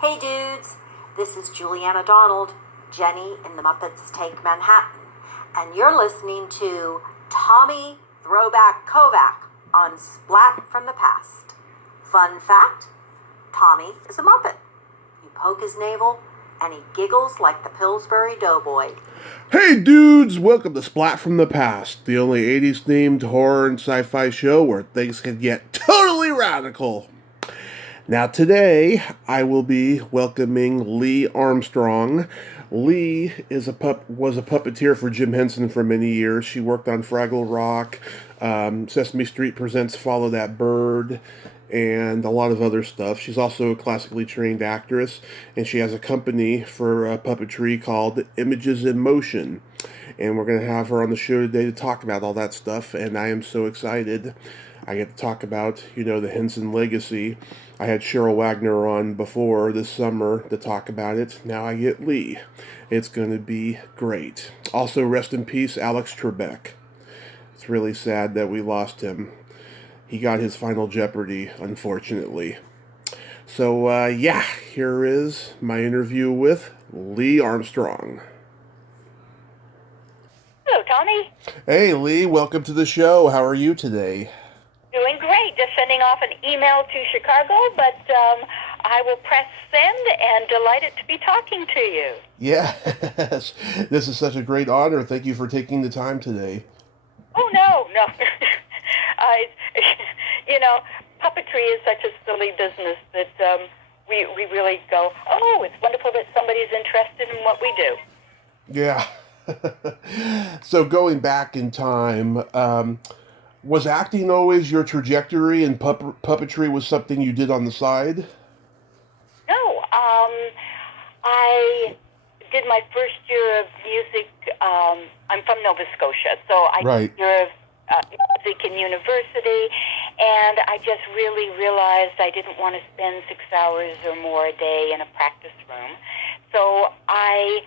Hey dudes, this is Juliana Donald, Jenny in the Muppets Take Manhattan, and you're listening to Tommy Throwback Kovac on Splat from the Past. Fun fact, Tommy is a Muppet. You poke his navel, and he giggles like the Pillsbury Doughboy. Hey dudes, welcome to Splat from the Past, the only 80s themed horror and sci-fi show where things can get totally radical. Now today, I will be welcoming Lee Armstrong. Lee was a puppeteer for Jim Henson for many years. She worked on Fraggle Rock, Sesame Street Presents Follow That Bird, and a lot of other stuff. She's also a classically trained actress, and she has a company for puppetry called Images in Motion. And we're going to have her on the show today to talk about all that stuff, and I am so excited. I get to talk about, the Henson legacy. I had Cheryl Wagner on before this summer to talk about it. Now I get Lee. It's going to be great. Also, rest in peace, Alex Trebek. It's really sad that we lost him. He got his final Jeopardy, unfortunately. So, here is my interview with Lee Armstrong. Hello, Tommy. Hey, Lee, welcome to the show. How are you today? Doing great. Just sending off an email to Chicago, but I will press send and delighted to be talking to you. Yes, this is such a great honor. Thank you for taking the time today. Oh, no. Puppetry is such a silly business that we really go, oh, it's wonderful that somebody's interested in what we do. Yeah. So going back in time, was acting always your trajectory, and puppetry was something you did on the side? No, I did my first year of music. I'm from Nova Scotia, so I Right. did a year of music in university, and I just really realized I didn't want to spend 6 hours or more a day in a practice room. So I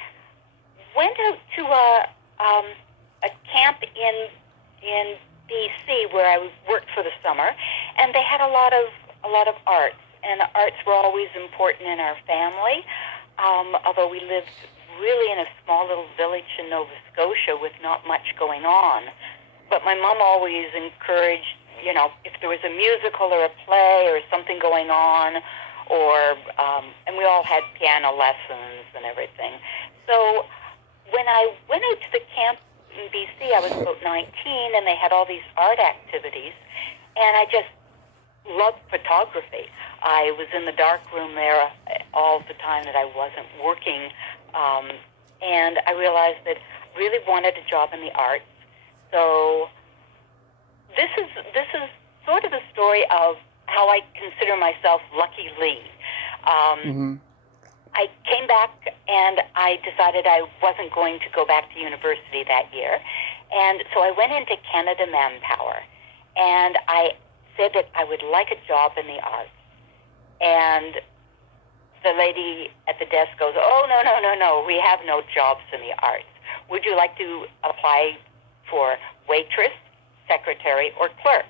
went out to a camp in BC where I worked for the summer, and they had a lot of arts, and arts were always important in our family. Although we lived really in a small little village in Nova Scotia with not much going on. But my mom always encouraged, if there was a musical or a play or something going on, and we all had piano lessons and everything. So when I went out to the camp in BC, I was about 19, and they had all these art activities, and I just loved photography. I was in the dark room there all the time that I wasn't working, and I realized that I really wanted a job in the arts. So this is sort of the story of how I consider myself Lucky Lee. I came back and I decided I wasn't going to go back to university that year. And so I went into Canada Manpower, and I said that I would like a job in the arts. And the lady at the desk goes, oh, no, we have no jobs in the arts. Would you like to apply for waitress, secretary, or clerk?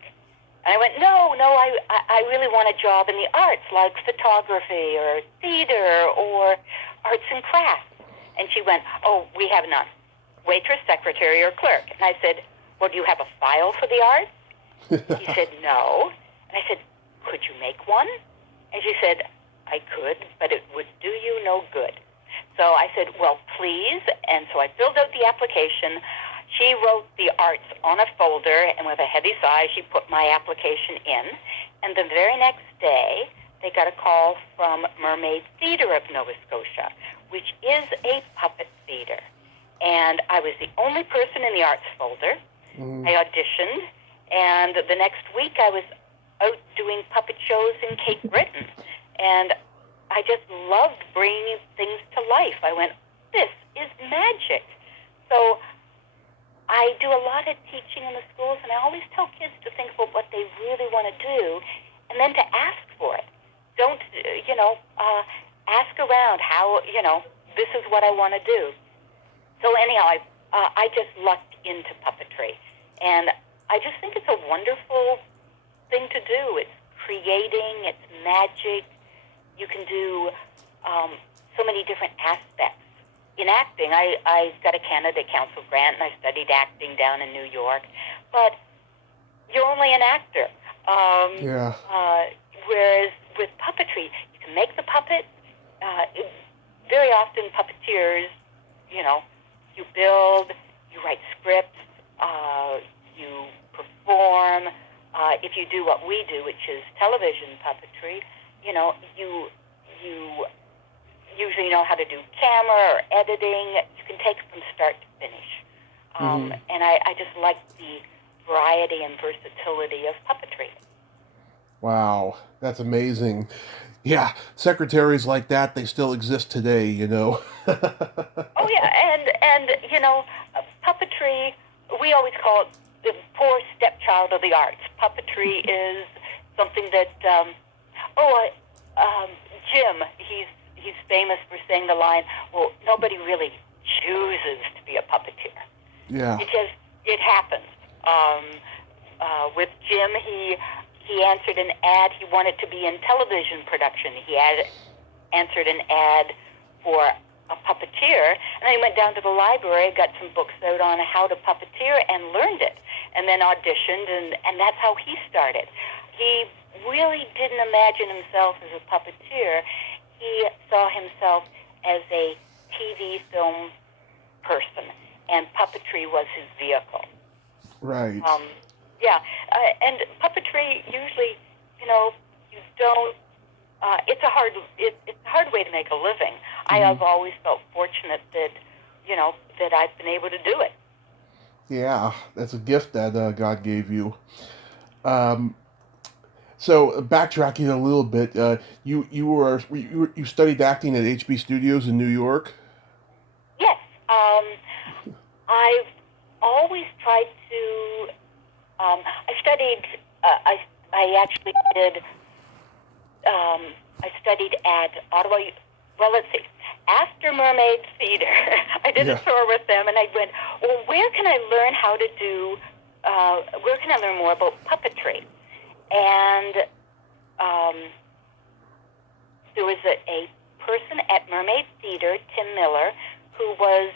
And I went, no, I really want a job in the arts, like photography or theater or arts and crafts. And she went, oh, we have none. Waitress, secretary, or clerk. And I said, well, do you have a file for the arts? She said, no. And I said, could you make one? And she said, I could, but it would do you no good. So I said, well, please. And so I filled out the application. She wrote the arts on a folder, and with a heavy sigh, she put my application in. And the very next day, they got a call from Mermaid Theatre of Nova Scotia, which is a puppet theatre. And I was the only person in the arts folder. I auditioned, and the next week I was out doing puppet shows in Cape Breton. And I just loved bringing things to life. I went, this is magic. So I do a lot of teaching in the schools, and I always tell kids to think about what they really want to do and then to ask for it. Don't, ask around how, this is what I want to do. So anyhow, I just lucked into puppetry. And I just think it's a wonderful thing to do. It's creating, it's magic. You can do so many different aspects. In acting, I got a Canada Council grant, and I studied acting down in New York. But you're only an actor. Yeah. Whereas with puppetry, you can make the puppet. Very often, puppeteers, you build, you write scripts, you perform. If you do what we do, which is television puppetry, you usually know how to do camera or editing. You can take it from start to finish. And I just like the variety and versatility of puppetry. Wow, that's amazing. Yeah, secretaries like that, they still exist today, Oh yeah, and puppetry, we always call it the poor stepchild of the arts. Puppetry is something that Jim, he's famous for saying the line, well, nobody really chooses to be a puppeteer. Yeah. It happens. With Jim, he answered an ad. He wanted to be in television production. He answered an ad for a puppeteer, and then he went down to the library, got some books out on how to puppeteer, and learned it, and then auditioned, and that's how he started. He really didn't imagine himself as a puppeteer. He saw himself as a TV film person, and puppetry was his vehicle. Right. And puppetry usually, you don't. It's a hard way to make a living. I have always felt fortunate that, that I've been able to do it. Yeah, that's a gift that God gave you. So backtracking a little bit, you studied acting at HB Studios in New York. Yes, I've always tried to. I studied. I actually did. I studied at Ottawa. Well, let's see. After Mermaid Theater, I did a tour with them, and I went, well, where can I learn how to do? Where can I learn more about puppetry? And there was a person at Mermaid Theater, Tim Miller, who was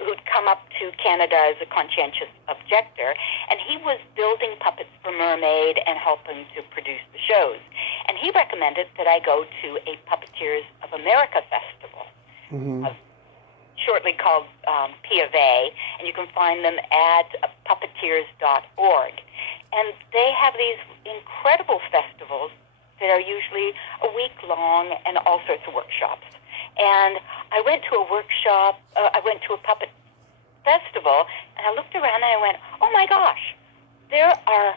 who'd come up to Canada as a conscientious objector, and he was building puppets for Mermaid and helping to produce the shows. And he recommended that I go to a Puppeteers of America festival, shortly called P of A, and you can find them at puppeteers.org. And they have these incredible festivals that are usually a week long and all sorts of workshops. And I went to a workshop, I went to a puppet festival, and I looked around and I went, oh my gosh, there are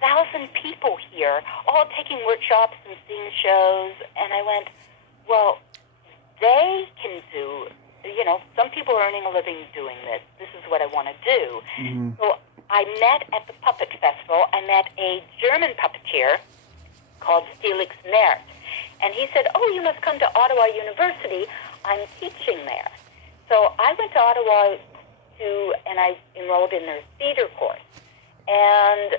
1,000 people here, all taking workshops and seeing shows. And I went, well, they can do, some people are earning a living doing this. This is what I want to do. So I met at the Puppet Festival, I met a German puppeteer called Felix Mertz. And he said, oh, you must come to Ottawa University. I'm teaching there. So I went to Ottawa and I enrolled in their theater course. And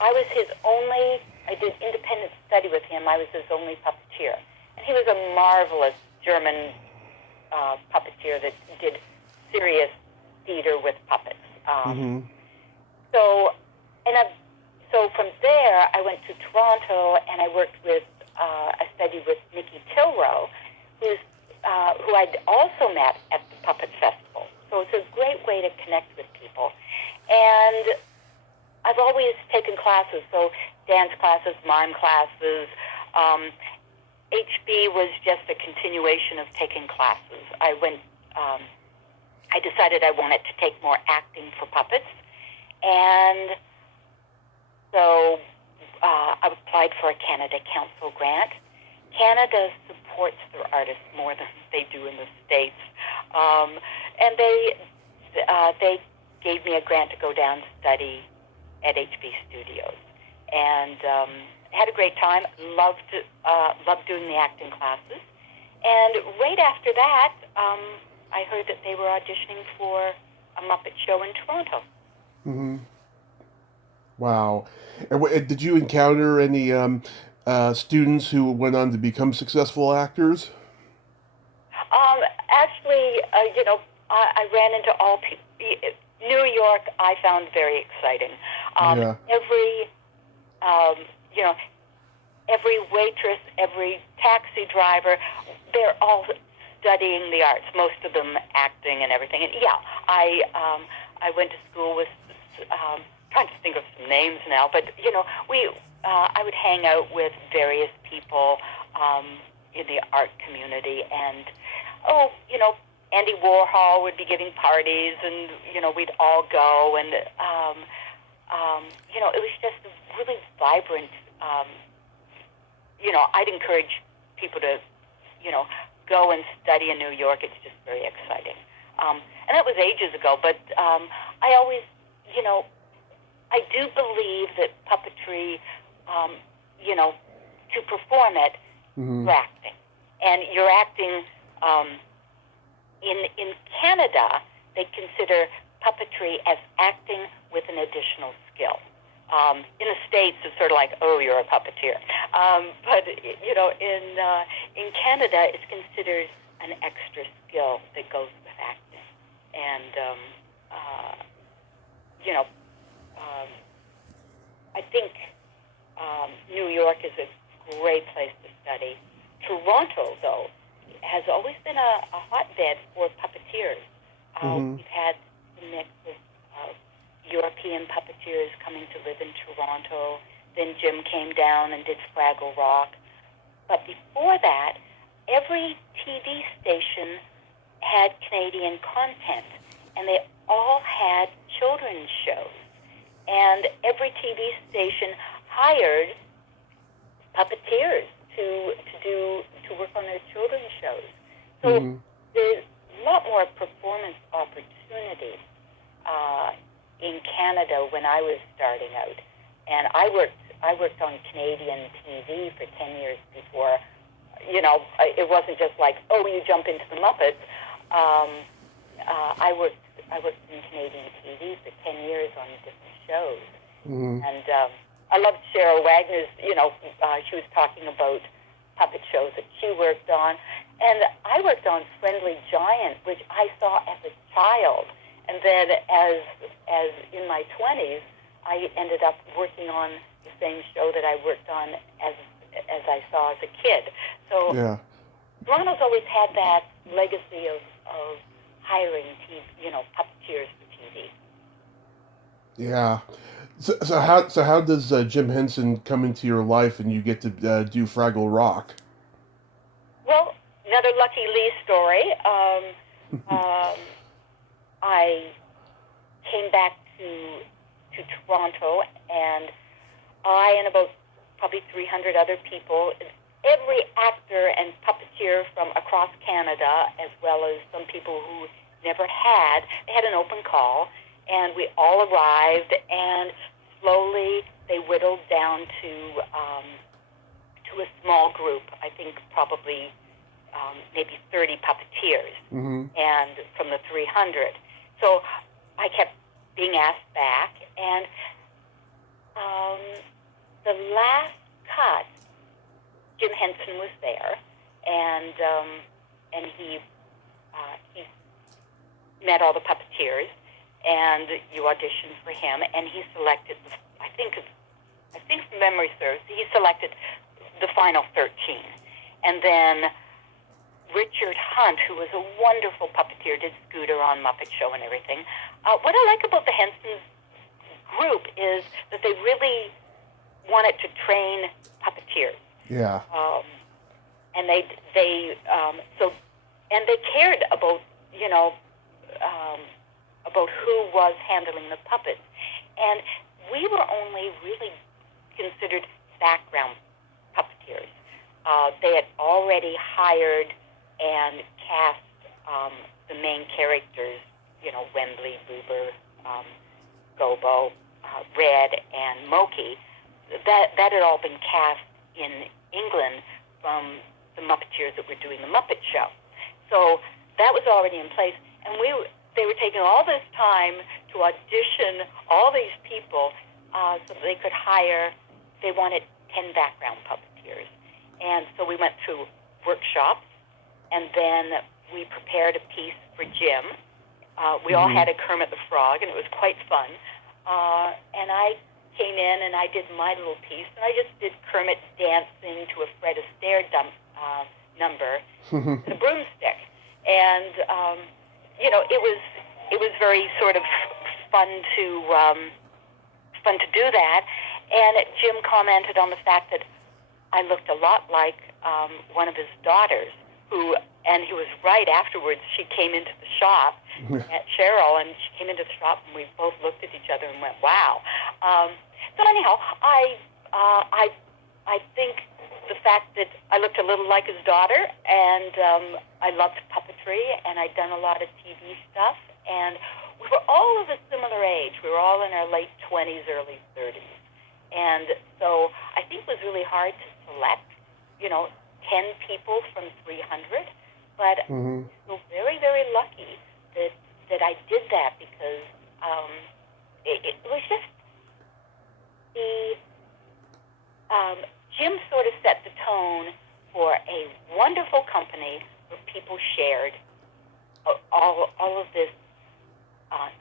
I did independent study with him. I was his only puppeteer. And he was a marvelous German puppeteer that did serious theater with puppets. So from there, I went to Toronto and I worked with, I studied with Nikki Tilrow, who I'd also met at the Puppet Festival. So it's a great way to connect with people. And I've always taken classes, so dance classes, mime classes. HB was just a continuation of taking classes. I decided I wanted to take more acting for puppets. And so I applied for a Canada Council grant. Canada supports their artists more than they do in the States. And they gave me a grant to go down to study at HB Studios. And had a great time, loved doing the acting classes. And right after that, I heard that they were auditioning for a Muppet show in Toronto. Wow. And did you encounter any students who went on to become successful actors? Actually, I ran into all people. New York, I found very exciting. Yeah. You know, every waitress, every taxi driver, they're all studying the arts. Most of them acting and everything. And yeah, I went to school with. Trying to think of some names now, but I would hang out with various people in the art community, and Andy Warhol would be giving parties, and we'd all go, and it was just a really vibrant. I'd encourage people to go and study in New York. It's just very exciting, and that was ages ago. But I always, I do believe that puppetry, to perform it, you're acting. And you're acting, in Canada, they consider puppetry as acting with an additional skill. In the States, it's sort of like, oh, you're a puppeteer. But, in Canada, it's considered an extra skill that goes with acting. And, I think New York is a great place to study. Toronto, though, has always been a hotbed for puppeteers. We've had a mix of European puppeteers coming to live in Toronto. Then Jim came down and did Fraggle Rock. But before that, every TV station had Canadian content, and they all had children's shows. And every TV station hired puppeteers to work on their children's shows. So there's a lot more performance opportunities in Canada when I was starting out. And I worked on Canadian TV for 10 years before. It wasn't just like, oh, you jump into the Muppets. I worked in Canadian TV for 10 years on different shows. And I loved Cheryl Wagner's, she was talking about puppet shows that she worked on. And I worked on Friendly Giant, which I saw as a child. And then as in my 20s, I ended up working on the same show that I worked on as I saw as a kid. So Toronto's always had that legacy of hiring puppeteers for TV. Yeah. So how does Jim Henson come into your life and you get to do Fraggle Rock? Well, another Lucky Lee story. I came back to Toronto, and I and about probably 300 other people, every actor and puppeteer from across Canada, as well as some people who never had, they had an open call, and we all arrived, and slowly they whittled down to a small group. I think probably maybe 30 puppeteers, and from the 300. So I kept being asked back, and the last cut, Jim Henson was there, and he met all the puppeteers, and you auditioned for him, and he selected, I think if memory serves, he selected the final 13. And then Richard Hunt, who was a wonderful puppeteer, did Scooter on Muppet Show and everything. What I like about the Henson group is that they really wanted to train puppeteers. Yeah. And they cared about about who was handling the puppets, and we were only really considered background puppeteers. They had already hired and cast the main characters, Wembley, Boober, Gobo, Red, and Moki. That had all been cast in England from the Muppeteers that were doing the Muppet Show. So that was already in place, and they were taking all this time to audition all these people so that they could hire. They wanted 10 background puppeteers. And so we went through workshops, and then we prepared a piece for Jim. We all had a Kermit the Frog, and it was quite fun. And I came in, and I did my little piece, and I just did Kermit dancing to a Fred Astaire number with a broomstick. And, it was very sort of fun to do that. And Jim commented on the fact that I looked a lot like one of his daughters, and he was right afterwards. She came into the shop at Cheryl, and she came into the shop, and we both looked at each other and went, "Wow." So anyhow, I think the fact that I looked a little like his daughter, and I loved puppetry, and I'd done a lot of TV stuff, and we were all of a similar age. We were all in our late 20s, early 30s. And so I think it was really hard to select, 10 people from 300. But I feel very, very lucky that I did that, because it was just Jim sort of set the tone for a wonderful company where people shared all of this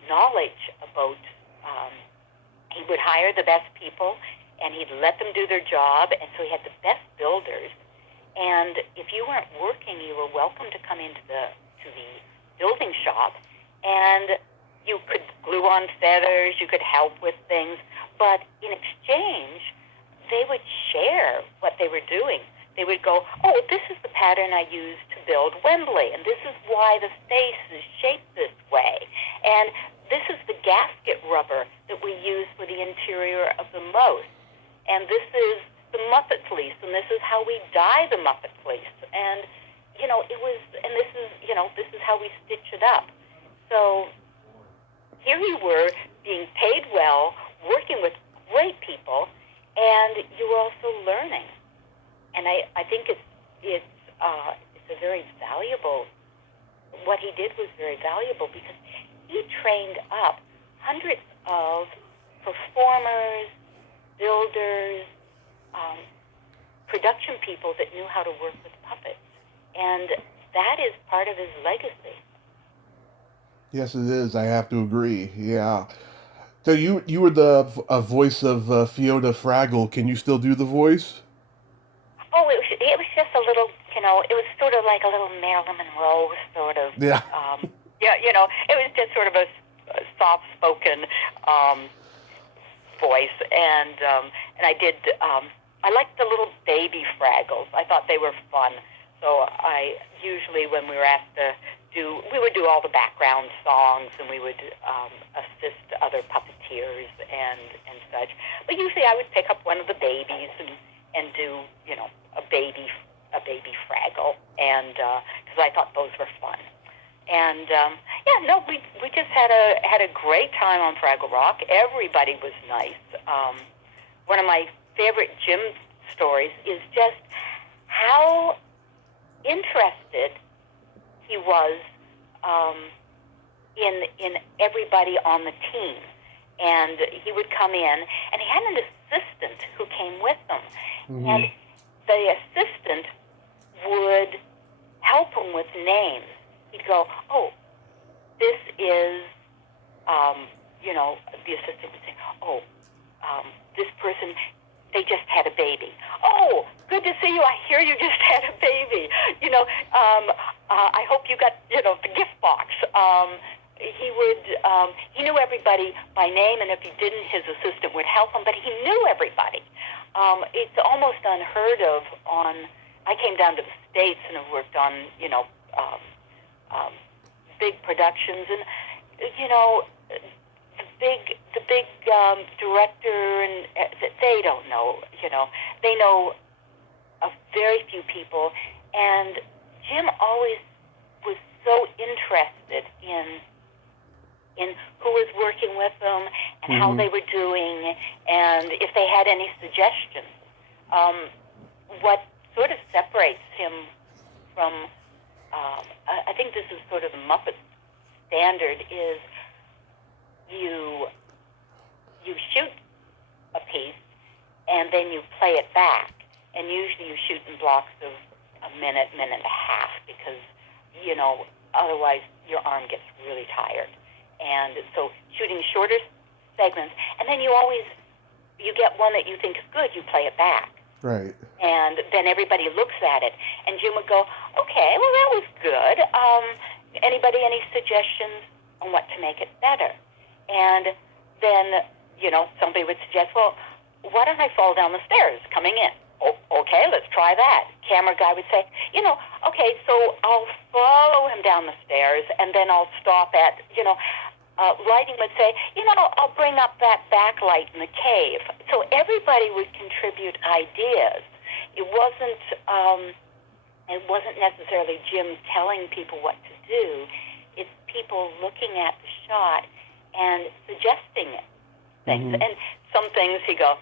knowledge about. He would hire the best people, and he'd let them do their job, and so he had the best builders. And if you weren't working, you were welcome to come into the building shop, and you could glue on feathers, you could help with things, but in exchange, they would share what they were doing. They would go, "Oh, this is the pattern I used to build Wembley, and this is why the face is shaped this way, and this is the gasket rubber that we use for the interior of the moat, and this is the Muppet fleece, and this is how we dye the Muppet fleece, and this is how we stitch it up." So here you were, being paid well, working with great people, and you were also learning. And I think it's a very valuable. What he did was very valuable, because he trained up hundreds of performers, builders, production people that knew how to work with puppets. And that is part of his legacy. Yes, it is. I have to agree. Yeah. So you were the voice of Fiona Fraggle. Can you still do the voice? Oh, it was just a little, it was sort of like a little Marilyn Monroe sort of. Yeah. It was just sort of a soft-spoken voice, and I did. I liked the little baby Fraggles. I thought they were fun. So I usually, when we were asked to we would do all the background songs, and we would assist other puppeteers and such. But usually I would pick up one of the babies and do a baby Fraggle, and because I thought those were fun. And we just had a great time on Fraggle Rock. Everybody was nice. One of my favorite Jim stories is just how interested he was in everybody on the team. And he would come in, and he had an assistant who came with him. Mm-hmm. And the assistant would help him with names. He'd go, "Oh, this is," the assistant would say, "Oh, this person, they just had a baby. Oh, good to see you. I hear you just had a baby. I hope you got, the gift box." He knew everybody by name, and if he didn't, his assistant would help him, but he knew everybody. It's almost unheard of I came down to the States and have worked on, big productions, and, the big director, and they don't know, they know of very few people, and Jim always was so interested in who was working with them and how they were doing, and if they had any suggestions. What sort of separates him from, I think this is sort of the Muppet standard, is you shoot a piece and then you play it back, and usually you shoot in blocks of a minute, minute and a half, because, otherwise your arm gets really tired. And so shooting shorter segments, and then you get one that you think is good, you play it back. Right. And then everybody looks at it, and Jim would go, okay, well, that was good. Anybody, any suggestions on what to make it better? And then, somebody would suggest, well, why don't I fall down the stairs coming in? Oh, okay, let's try that. Camera guy would say, okay, so I'll follow him down the stairs, and then I'll stop at, lighting would say, I'll bring up that backlight in the cave. So everybody would contribute ideas. It wasn't necessarily Jim telling people what to do. It's people looking at the shot and suggesting things. Mm-hmm. And some things he'd go,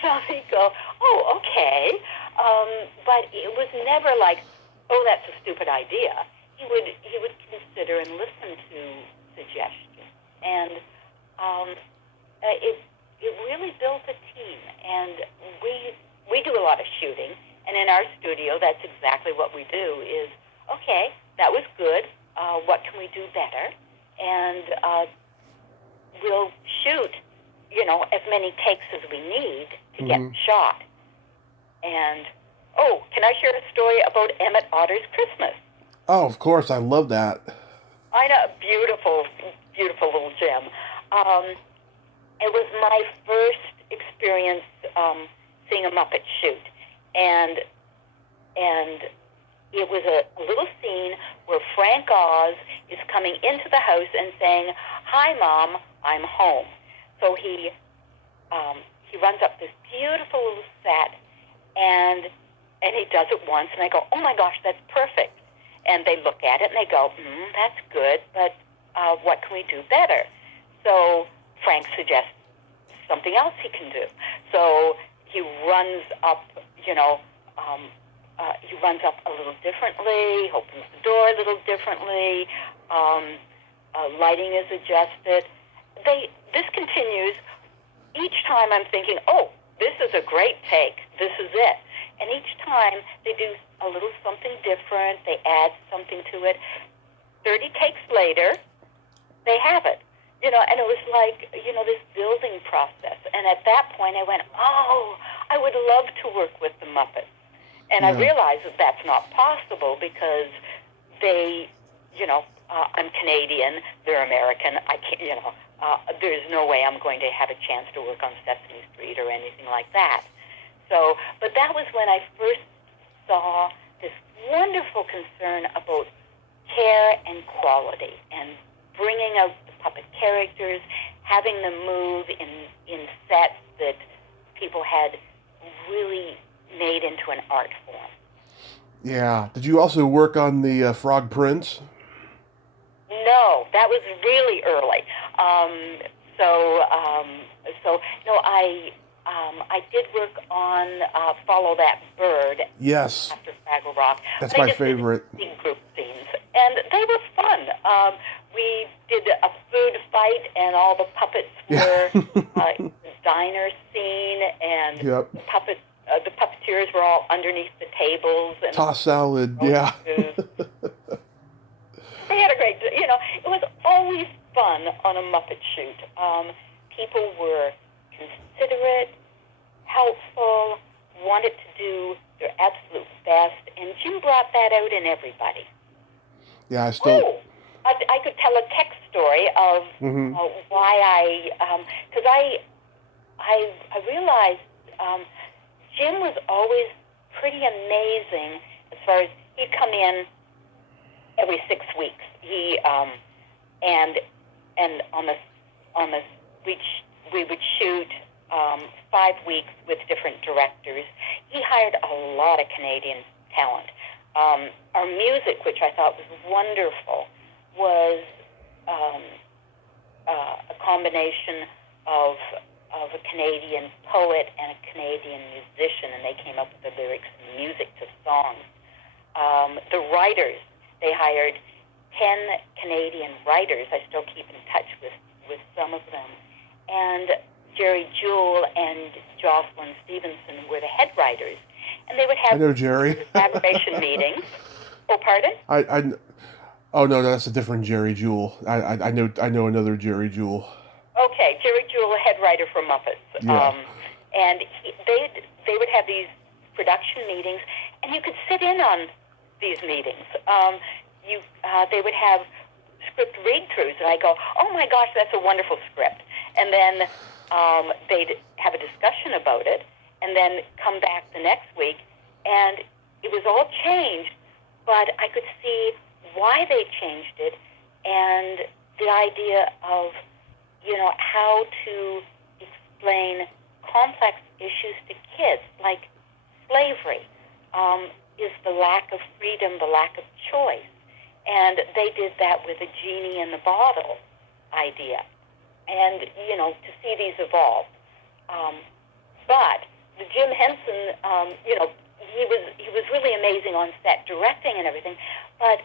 Some he'd go, oh, okay. But it was never like, oh, that's a stupid idea. He would consider and listen to suggestions. And it really built a team. And we do a lot of shooting. And in our studio, that's exactly what we do is, okay, that was good. What can we do better? And we'll shoot, as many takes as we need to get shot. And, can I share a story about Emmett Otter's Christmas? Oh, of course. I love that. I know, beautiful, beautiful little gem. It was my first experience seeing a Muppet shoot. And it was a little scene where Frank Oz is coming into the house and saying, "Hi, Mom, I'm home." So he runs up this beautiful little set, and he does it once, and I go, "Oh my gosh, that's perfect." And they look at it and they go, "That's good, but what can we do better?" So Frank suggests something else he can do. So he runs up, he runs up a little differently, opens the door a little differently, lighting is adjusted. This continues. Each time I'm thinking, oh, this is a great take. This is it. And each time they do a little something different. They add something to it. 30 takes later, they have it. And it was like, this building process. And at that point I went, oh, I would love to work with the Muppets. And I realized that that's not possible because they, I'm Canadian, they're American. I can't, there's no way I'm going to have a chance to work on Sesame Street or anything like that. So, but that was when I first saw this wonderful concern about care and quality and bringing out the puppet characters, having them move in sets that people had really made into an art form. Yeah. Did you also work on the Frog Prince? No, that was really early. I did work on Follow That Bird. Yes. After Fraggle Rock. That's my favorite. Big group scenes, and they were fun. We did a food fight, and all the puppets were diner scene, and the puppeteers were all underneath the tables and toss salad. Yeah. They had a great, it was always fun on a Muppet shoot. People were considerate, helpful, wanted to do their absolute best, and Jim brought that out in everybody. Yeah, I still... I could tell a text story of why because I realized Jim was always pretty amazing as far as he'd come in every 6 weeks. He and on the we would shoot 5 weeks with different directors. He hired a lot of Canadian talent. Our music, which I thought was wonderful, was a combination of a Canadian poet and a Canadian musician, and they came up with the lyrics and music to songs. The writers, they hired 10 Canadian writers. I still keep in touch with some of them. And Jerry Jewell and Jocelyn Stevenson were the head writers, and they would I have know Jerry. collaboration meetings. Oh, pardon? Oh no, that's a different Jerry Jewell. I know another Jerry Jewell. Okay, Jerry Jewell, head writer for Muppets. Yeah. And they would have these production meetings, and you could sit in on these meetings. They would have script read-throughs, and I go, oh my gosh, that's a wonderful script. And then they'd have a discussion about it, and then come back the next week, and it was all changed, but I could see why they changed it, and the idea of, how to explain complex issues to kids, like slavery, is the lack of freedom, the lack of choice. And they did that with a genie in the bottle idea. And, to see these evolve. But the Jim Henson, he was really amazing on set, directing and everything. But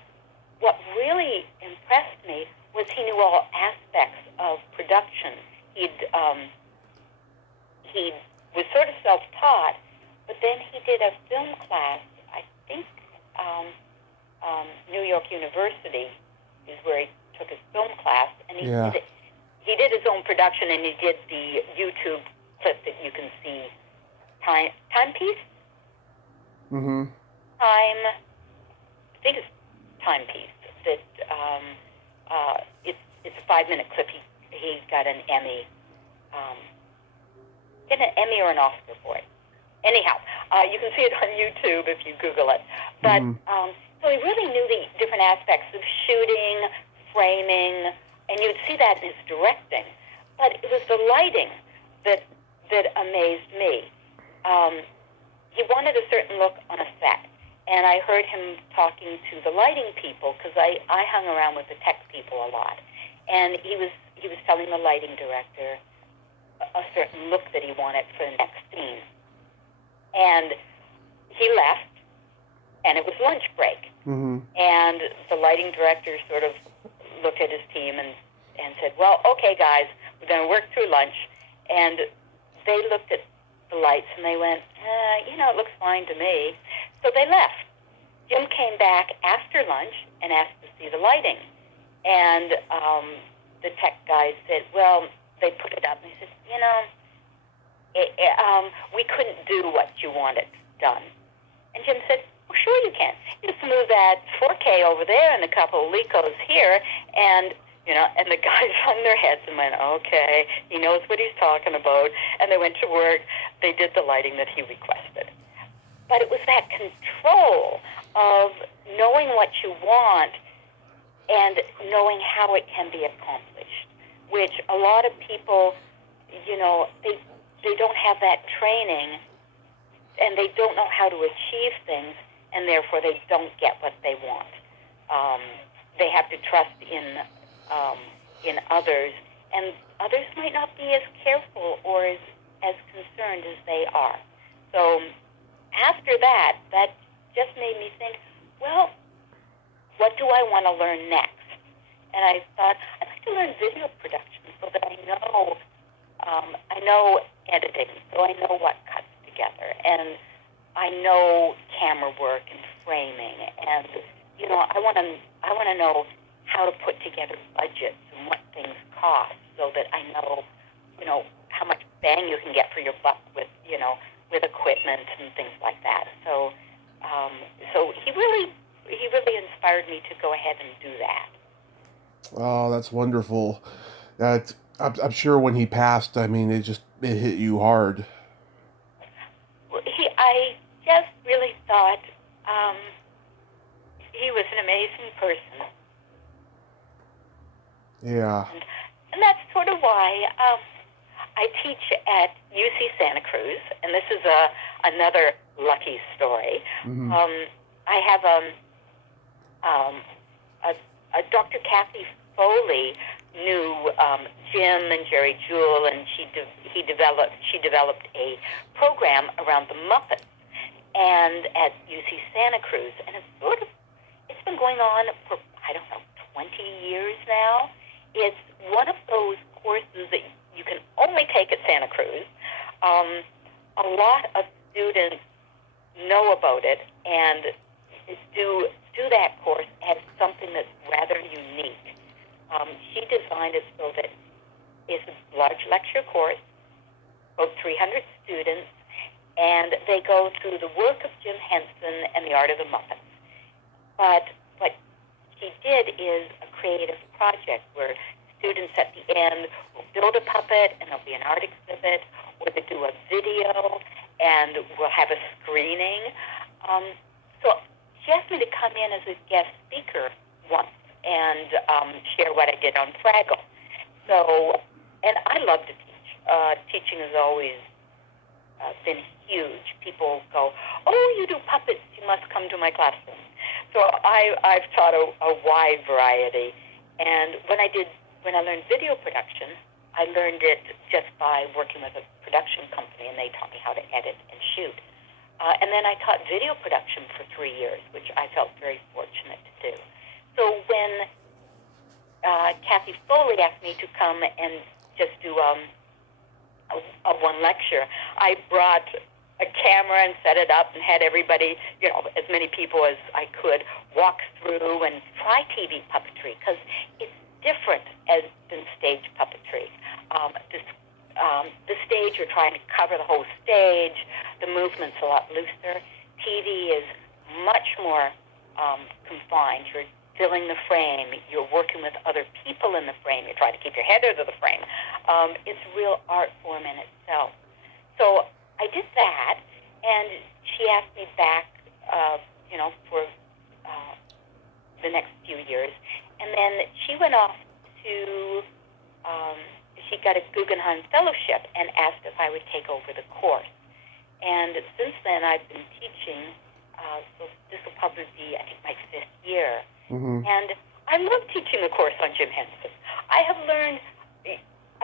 what really impressed me was he knew all aspects of production. He was sort of self-taught, but then he did a film class, I think New York University is where he took his film class, and he did his own production, and he did the YouTube clip that you can see, Timepiece? Mm-hmm. I think it's Timepiece. That it's a 5-minute clip. He got an Emmy, or an Oscar for it. Anyhow, you can see it on YouTube if you Google it. But so he really knew the different aspects of shooting, framing, and you'd see that in his directing. But it was the lighting that amazed me. He wanted a certain look on a set, and I heard him talking to the lighting people, because I hung around with the tech people a lot, and he was telling the lighting director a certain look that he wanted for the next scene. And he left, and it was lunch break. Mm-hmm. And the lighting director sort of looked at his team and said, well, okay, guys, we're going to work through lunch. And they looked at the lights, and they went, it looks fine to me. So they left. Jim came back after lunch and asked to see the lighting. And the tech guys said, well, they put it up, and he said, we couldn't do what you wanted done. And Jim said, well, sure you can. Just move that 4K over there and a couple of Lecos here, and and the guys hung their heads and went, okay, he knows what he's talking about. And they went to work. They did the lighting that he requested. But it was that control of knowing what you want and knowing how it can be accomplished, which a lot of people, they don't have that training, and they don't know how to achieve things, and therefore they don't get what they want. They have to trust in others, and others might not be as careful or as concerned as they are. So after that just made me think, well, what do I want to learn next? And I thought, I'd like to learn video production so that I know editing, so I know what cuts together, and I know camera work and framing, and I want to know how to put together budgets and what things cost, so that I know how much bang you can get for your buck with equipment and things like that. So he really inspired me to go ahead and do that. Oh, that's wonderful. I'm sure when he passed, it hit you hard. I just really thought he was an amazing person. Yeah. And that's sort of why I teach at UC Santa Cruz, and this is another lucky story. Mm-hmm. I have a Dr. Kathy Foley knew Jim and Jerry Jewell, and she developed a program around the Muppets, and at UC Santa Cruz, and it's been going on for 20 years now. It's one of those courses that you can only take at Santa Cruz. A lot of students know about it and do that course as something that's rather unique. She designed it so that it's a large lecture course, about 300 students, and they go through the work of Jim Henson and the art of the Muppets. But what she did is a creative project where students at the end will build a puppet and there'll be an art exhibit, or they do a video and we'll have a screening. So she asked me to come in as a guest speaker once and share what I did on Fraggle. So, and I love to teach. Teaching has always been huge. People go, oh, you do puppets, you must come to my classroom. So I've taught a wide variety. And when I learned video production, I learned it just by working with a production company, and they taught me how to edit and shoot. And then I taught video production for 3 years, which I felt very fortunate to do. So when Kathy Foley asked me to come and just do a one lecture, I brought a camera and set it up and had everybody, as many people as I could, walk through and try TV puppetry, because it's different than stage puppetry. The stage, you're trying to cover the whole stage. The movement's a lot looser. TV is much more confined. You're filling the frame. You're working with other people in the frame. You're trying to keep your head out of the frame. It's a real art form in itself. So I did that, and she asked me back, for the next few years. And then she went off to, she got a Guggenheim Fellowship and asked if I would take over the course. And since then, I've been teaching, so this will probably be, I think, my 5th year. Mm-hmm. And I love teaching the course on Jim Henson. I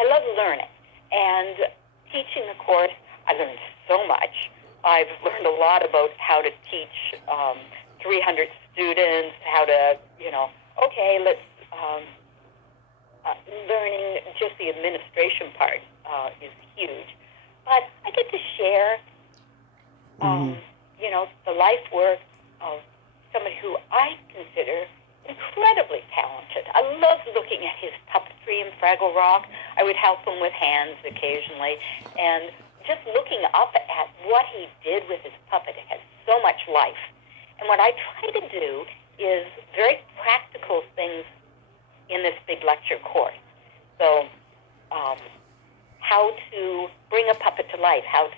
love learning. And teaching the course, I learned so much. I've learned a lot about how to teach 300 students, how to, let's, learning just the administration part is huge. But I get to share, the life work of somebody who I consider incredibly talented. I love looking at his puppetry in Fraggle Rock. I would help him with hands occasionally. And just looking up at what he did with his puppet, it has so much life. And what I try to do is very practical things in this big lecture course. So how to bring a puppet to life, how to,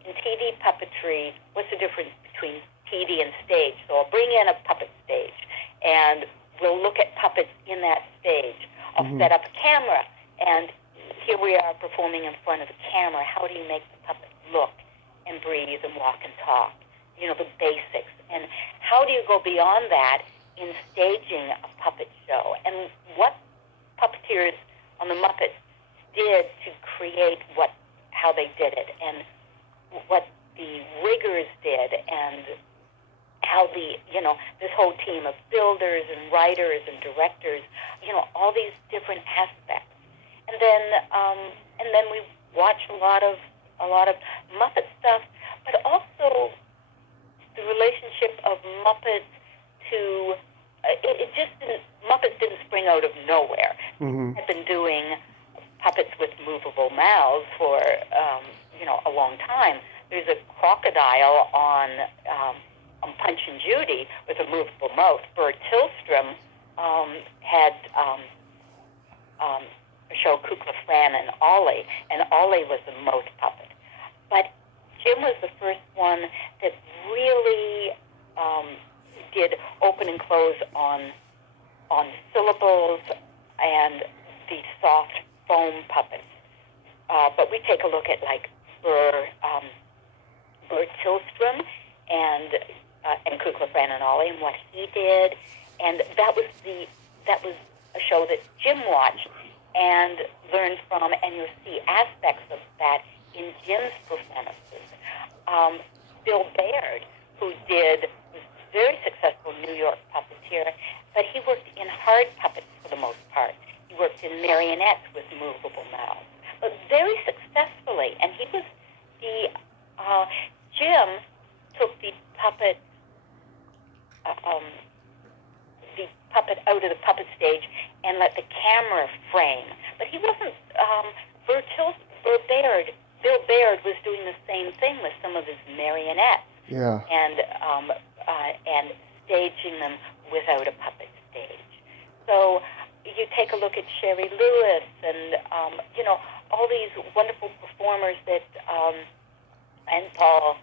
in TV puppetry, what's the difference between TV and stage? So I'll bring in a puppet stage, and we'll look at puppets in that stage. I'll set up a camera, and here we are performing in front of the camera. How do you make the puppet look and breathe and walk and talk? The basics. And how do you go beyond that in staging a puppet show? And what puppeteers on the Muppets did to create how they did it, and what the riggers did, and how this whole team of builders and writers and directors, all these different aspects. And then we watch a lot of Muppet stuff, but also the relationship of Muppets to Muppets didn't spring out of nowhere. Mm-hmm. I've been doing puppets with movable mouths for a long time. There's a crocodile on Punch and Judy with a movable mouth. Bert Tillstrom had a show, Kukla, Fran, and Ollie was the mouth puppet. But Jim was the first one that really did open and close on syllables and the soft foam puppets. But we take a look at Bert Tillstrom and Kukla, Fran, and Ollie, and what he did, and that was a show that Jim watched and learned from, and you'll see aspects of that in Jim's performances. Bill Baird, who was very successful New York puppeteer, but he worked in hard puppets for the most part. He worked in marionettes with movable mouths. very successfully. And he was Jim took the puppet out of the puppet stage and let the camera frame. But he wasn't. Bill Baird was doing the same thing with some of his marionettes. Yeah. And staging them without a puppet stage. So you take a look at Sherry Lewis and all these wonderful performers that and Paul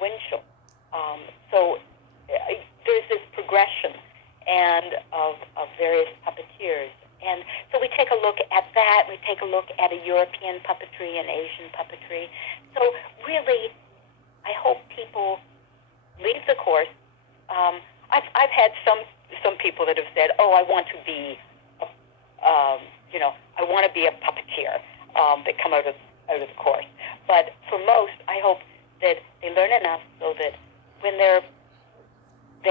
Winchell. So there's this progression and of various puppeteers. And so we take a look at that. We take a look at a European puppetry and Asian puppetry. So really, I hope people leave the course. I've had some people that have said, "Oh, I want to be, I want to be a puppeteer," that come out of the course. But for most, I hope that they learn enough so that when they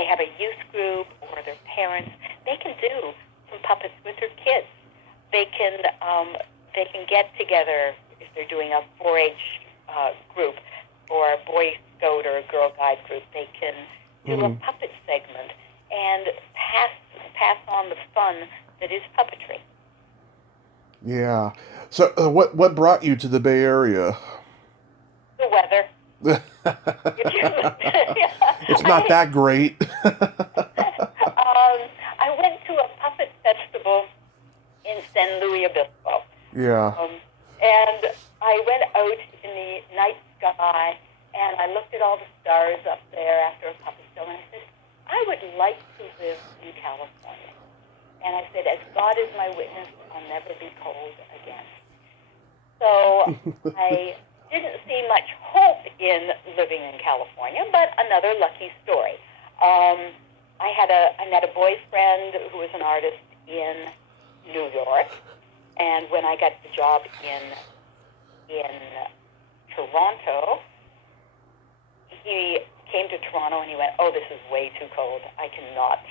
have a youth group or their parents, they can do some puppets with their kids. They can get together if they're doing a 4-H group or a Boy Scout or a Girl Guide group. They can do a puppet segment and pass on the fun that is puppetry. Yeah. So what brought you to the Bay Area? The weather. It's not that great. I went to a puppet festival in San Luis Obispo. Yeah. And I went out in the night sky, and I looked at all the stars up there after a puppet show, and I said, I would like to live in California. And I said, as God is my witness, I'll never be cold again. So I didn't see much hope in living in California, but another lucky story. I met a boyfriend who was an artist in New York, and when I got the job in Toronto, he came to Toronto and he went, "Oh, this is way too cold. I cannot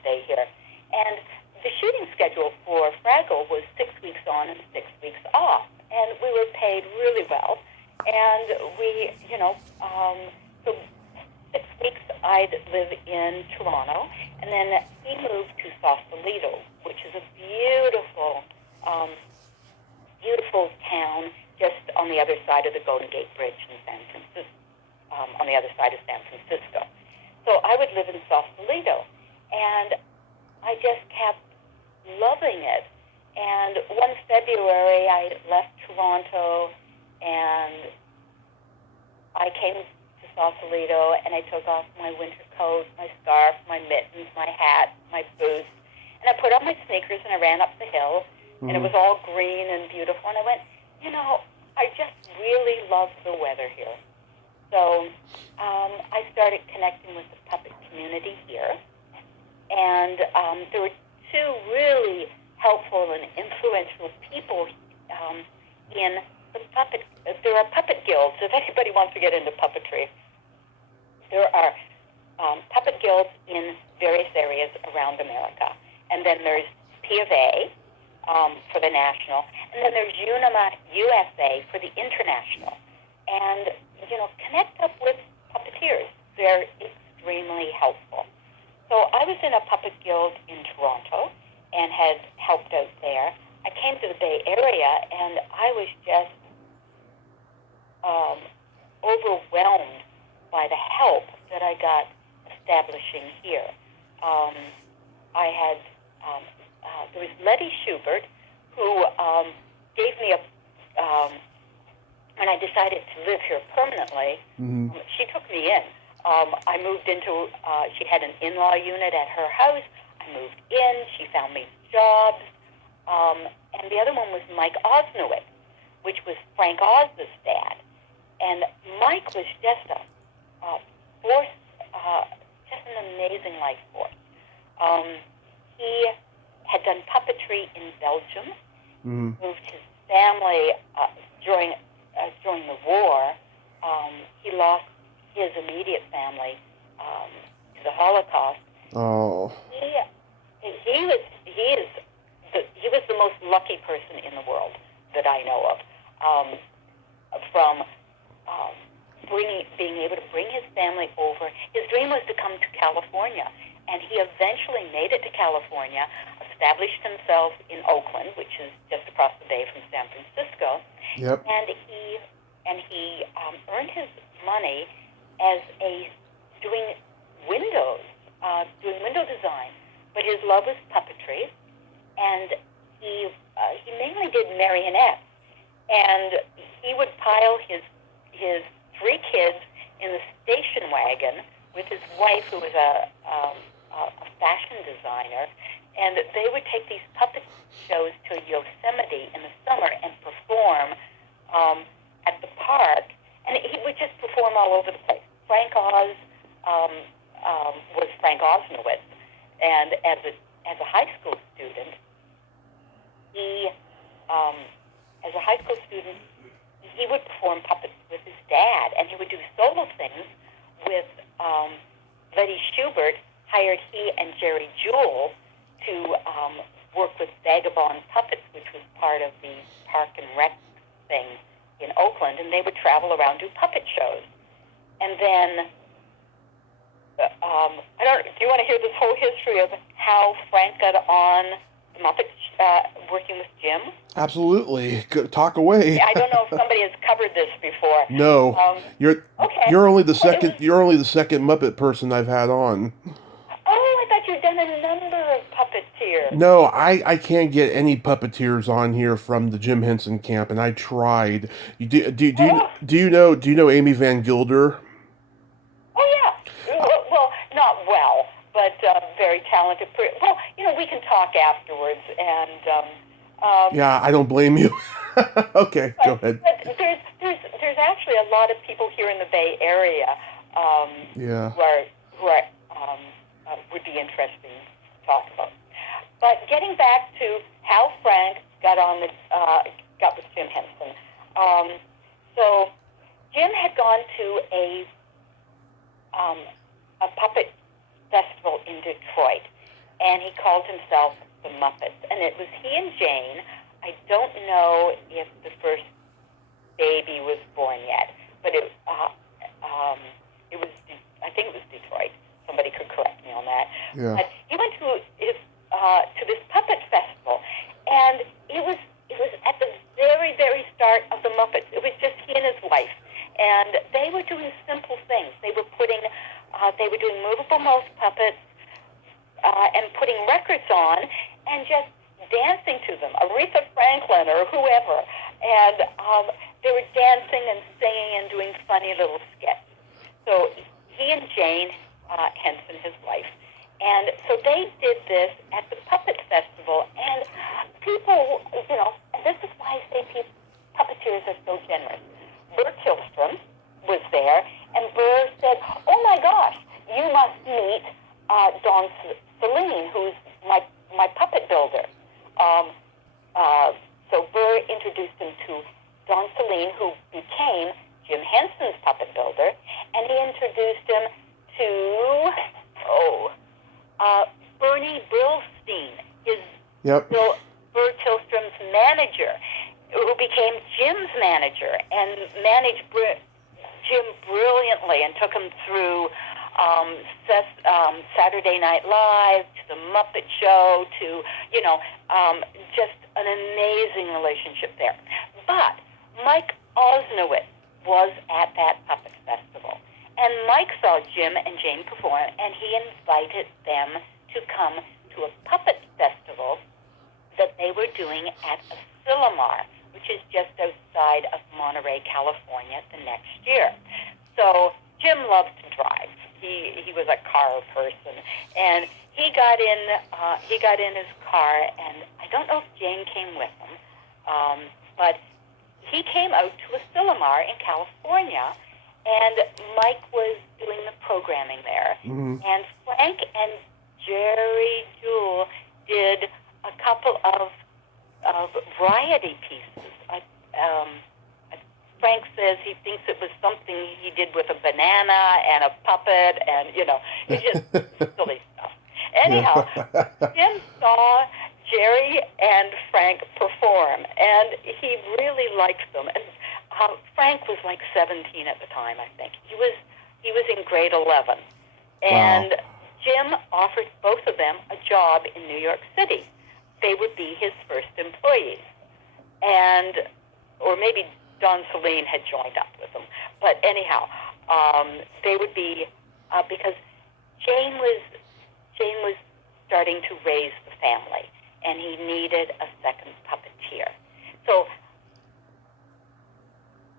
stay here." And the shooting schedule for Fraggle was 6 weeks on and 6 weeks off, and we were paid really well. And we, so 6 weeks I'd live in Toronto, and then he moved to Sausalito, which is a beautiful, beautiful town just on the other side of the Golden Gate Bridge in San Francisco, on the other side of San Francisco. So I would live in Sausalito, and I just kept loving it. And one February, I left Toronto, and I came to Sausalito, and I took off my winter coat, my scarf, my mittens, my hat, my boots, and I put on my sneakers, and I ran up the hill, and it was all green and beautiful, and I went, I just really love the weather here. So I started connecting with the puppet community here, and there were two really helpful and influential people in the puppet. There are puppet guilds. If anybody wants to get into puppetry, there are puppet guilds in various areas around America, and then there's P of A for the national, and then there's Unima USA for the international. And connect up with puppeteers. They're extremely helpful. So I was in a puppet guild in Toronto and had helped out there. I came to the Bay Area, and I was just overwhelmed by the help that I got establishing here. There was Letty Schubert, who gave me when I decided to live here permanently, she took me in. I moved into, she had an in-law unit at her house. I moved in. She found me jobs. And the other one was Mike Osnowitz, which was Frank Oz's dad. And Mike was just a force, just an amazing life force. He had done puppetry in Belgium, moved his family during the war. He lost his immediate family to the Holocaust. Oh. He was the most lucky person in the world that I know of, from being able to bring his family over. His dream was to come to California, and he eventually made it to California, established himself in Oakland, which is just across the bay from San Francisco. Yep. And he earned his money as doing windows, doing window design. But his love was puppetry, and he mainly did marionettes. And he would pile his 3 kids in the station wagon with his wife, who was a fashion designer, and they would take these puppet shows to Yosemite in the summer and perform at the park, and he would just perform all over the place. Frank Oz was Frank Osnowitz, and as a high school student, he would perform puppets with his dad, and he would do solo things with Letty Schubert. Hired he and Jerry Jewell to work with Vagabond Puppets, which was part of the Park and Rec thing in Oakland, and they would travel around, do puppet shows. And then, do you want to hear this whole history of how Frank got on the Muppets working with Jim? Absolutely. Talk away. I don't know if somebody has covered this before. No. You're only the second. Well, You're only the second Muppet person I've had on. Oh, I thought you'd done a number of puppeteers. No, I can't get any puppeteers on here from the Jim Henson camp, and I tried. Do you know Amy Van Gilder? Oh yeah. Well, not well, but very talented. Well, we can talk afterwards, and yeah, I don't blame you. Okay, go ahead. But there's actually a lot of people here in the Bay Area who are would be interesting to talk about. But getting back to how Frank got with Jim Henson. So Jim had gone to a puppet festival in Detroit, and he called himself the Muppets. And it was he and Jane. I don't know if the first baby was born yet, but it was. I think it was Detroit. Somebody could correct me on that. Yeah. But he went to this puppet festival, and it was at the very, very start of the Muppets. It was just he and his wife, and they were doing simple things. They were doing movable mouse puppets and putting records on and just dancing to them, Aretha Franklin or whoever, and they were dancing and singing and doing funny little skits. So he and Jane Henson, his wife. And so they did this at the Puppet Festival, and people, and this is why I say puppeteers are so generous. Burr Kilstrom was there, and Burr said, "Oh my gosh, you must meet Don Celine, who's my puppet builder." So Burr introduced him to Don Celine, who became Jim Henson's puppet builder, and he introduced him to Bernie Brillstein, Burr Kilstrom's manager, who became Jim's manager and managed Jim brilliantly and took him through Saturday Night Live to the Muppet Show to just an amazing relationship there. But Mike Osnowitz was at that puppet festival. And Mike saw Jim and Jane perform, and he invited them to come to a puppet festival that they were doing at Asilomar, which is just outside of Monterey, California, the next year. So Jim loved to drive. He was a car person, and he got in his car, and I don't know if Jane came with him, but he came out to Asilomar in California, and Mike was doing the programming there. Mm-hmm. And Frank and Jerry Jewell did a couple of variety pieces. Frank says he thinks it was something he did with a banana and a puppet, and it's just silly stuff. Anyhow, Jim saw Jerry and Frank perform, and he really liked them. And Frank was like 17 at the time, I think. He was in grade 11, and Jim offered both of them a job in New York City. They would be his first employees, or maybe Don Celine had joined up with them. But anyhow, they would be because Jane was starting to raise the family, and he needed a second puppeteer. So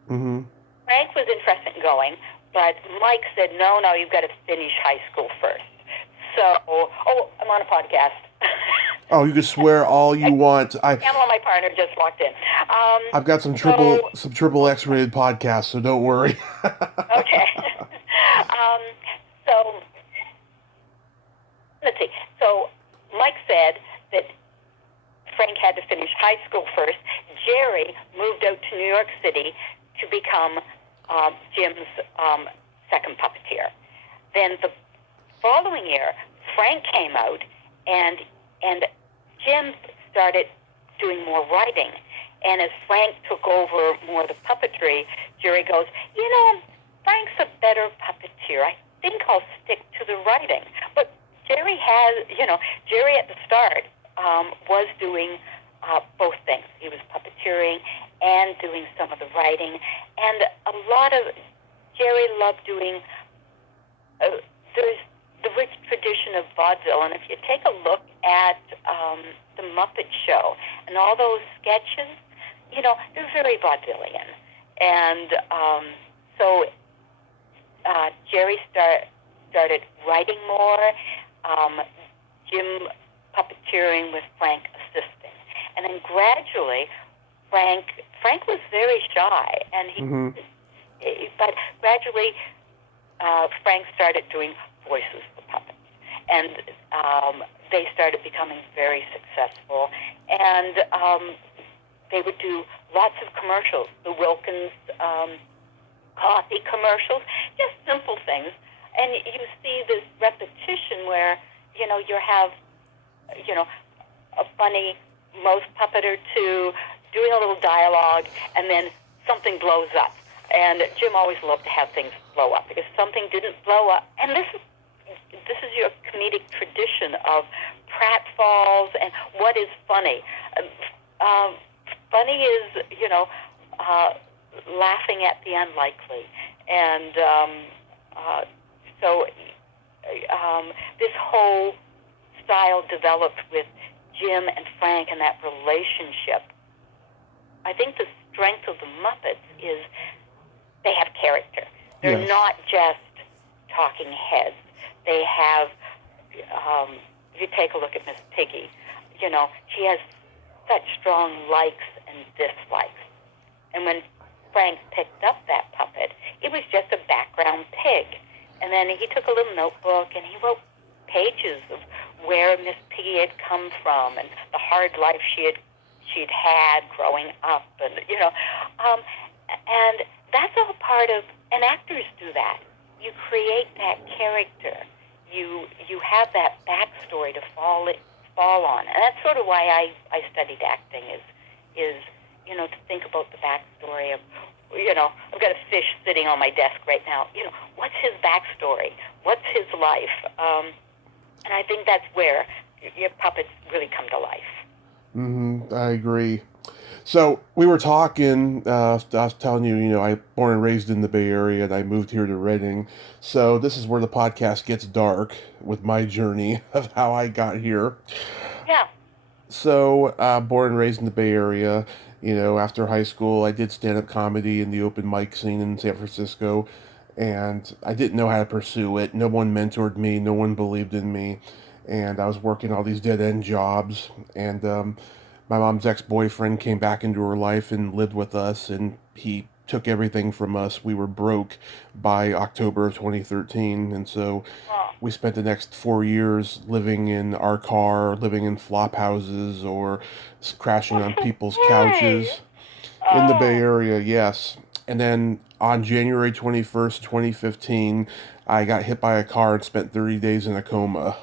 Frank was interested in going, but Mike said, no, you've got to finish high school first. So, I'm on a podcast. Oh, you can swear all you want. Pamela, my partner, just walked in. I've got some triple X rated podcasts, so don't worry. Okay. So let's see. So Mike said that Frank had to finish high school first. Jerry moved out to New York City to become Jim's second puppeteer. Then the following year, Frank came out, and Jim started doing more writing. And as Frank took over more of the puppetry, Jerry goes, Frank's a better puppeteer. I think I'll stick to the writing. But Jerry at the start was doing both things. He was puppeteering and doing some of the writing. And Jerry loved doing, there's the rich tradition of vaudeville. And if you take a look at the Muppet Show and all those sketches, they're very vaudevillian. And so Jerry started writing more, Jim puppeteering with Frank assisting. And then gradually, Frank was very shy, and but gradually Frank started doing voices for puppets. And they started becoming very successful. And they would do lots of commercials, the Wilkins coffee commercials, just simple things. And you see this repetition where, you have, a funny most puppet or two doing a little dialogue, and then something blows up. And Jim always loved to have things blow up, because something didn't blow up. And this is your comedic tradition of pratfalls and what is funny. Funny is, laughing at the unlikely. And so this whole style developed with Jim and Frank and that relationship. I think the strength of the Muppets is they have character. They're not just talking heads. They have, if you take a look at Miss Piggy, she has such strong likes and dislikes. And when Frank picked up that puppet, it was just a background pig. And then he took a little notebook and he wrote pages of where Miss Piggy had come from and the hard life she'd had growing up, and and that's all part of. And actors do that. You create that character. You have that backstory to fall on, and that's sort of why I studied acting. Is to think about the backstory of. I've got a fish sitting on my desk right now. What's his backstory? What's his life? And I think that's where your puppets really come to life. I agree. So we were talking, I was telling you, I born and raised in the Bay Area, and I moved here to Reading. So this is where the podcast gets dark with my journey of how I got here. Yeah. So born and raised in the Bay Area. After high school, I did stand-up comedy in the open mic scene in San Francisco, and I didn't know how to pursue it. No one mentored me. No one believed in me, and I was working all these dead-end jobs, and my mom's ex-boyfriend came back into her life and lived with us, and he took everything from us. We were broke by October of 2013, and so we spent the next 4 years living in our car, living in flop houses, or crashing on people's couches in the Bay Area, yes. And then on January 21st, 2015, I got hit by a car and spent 30 days in a coma.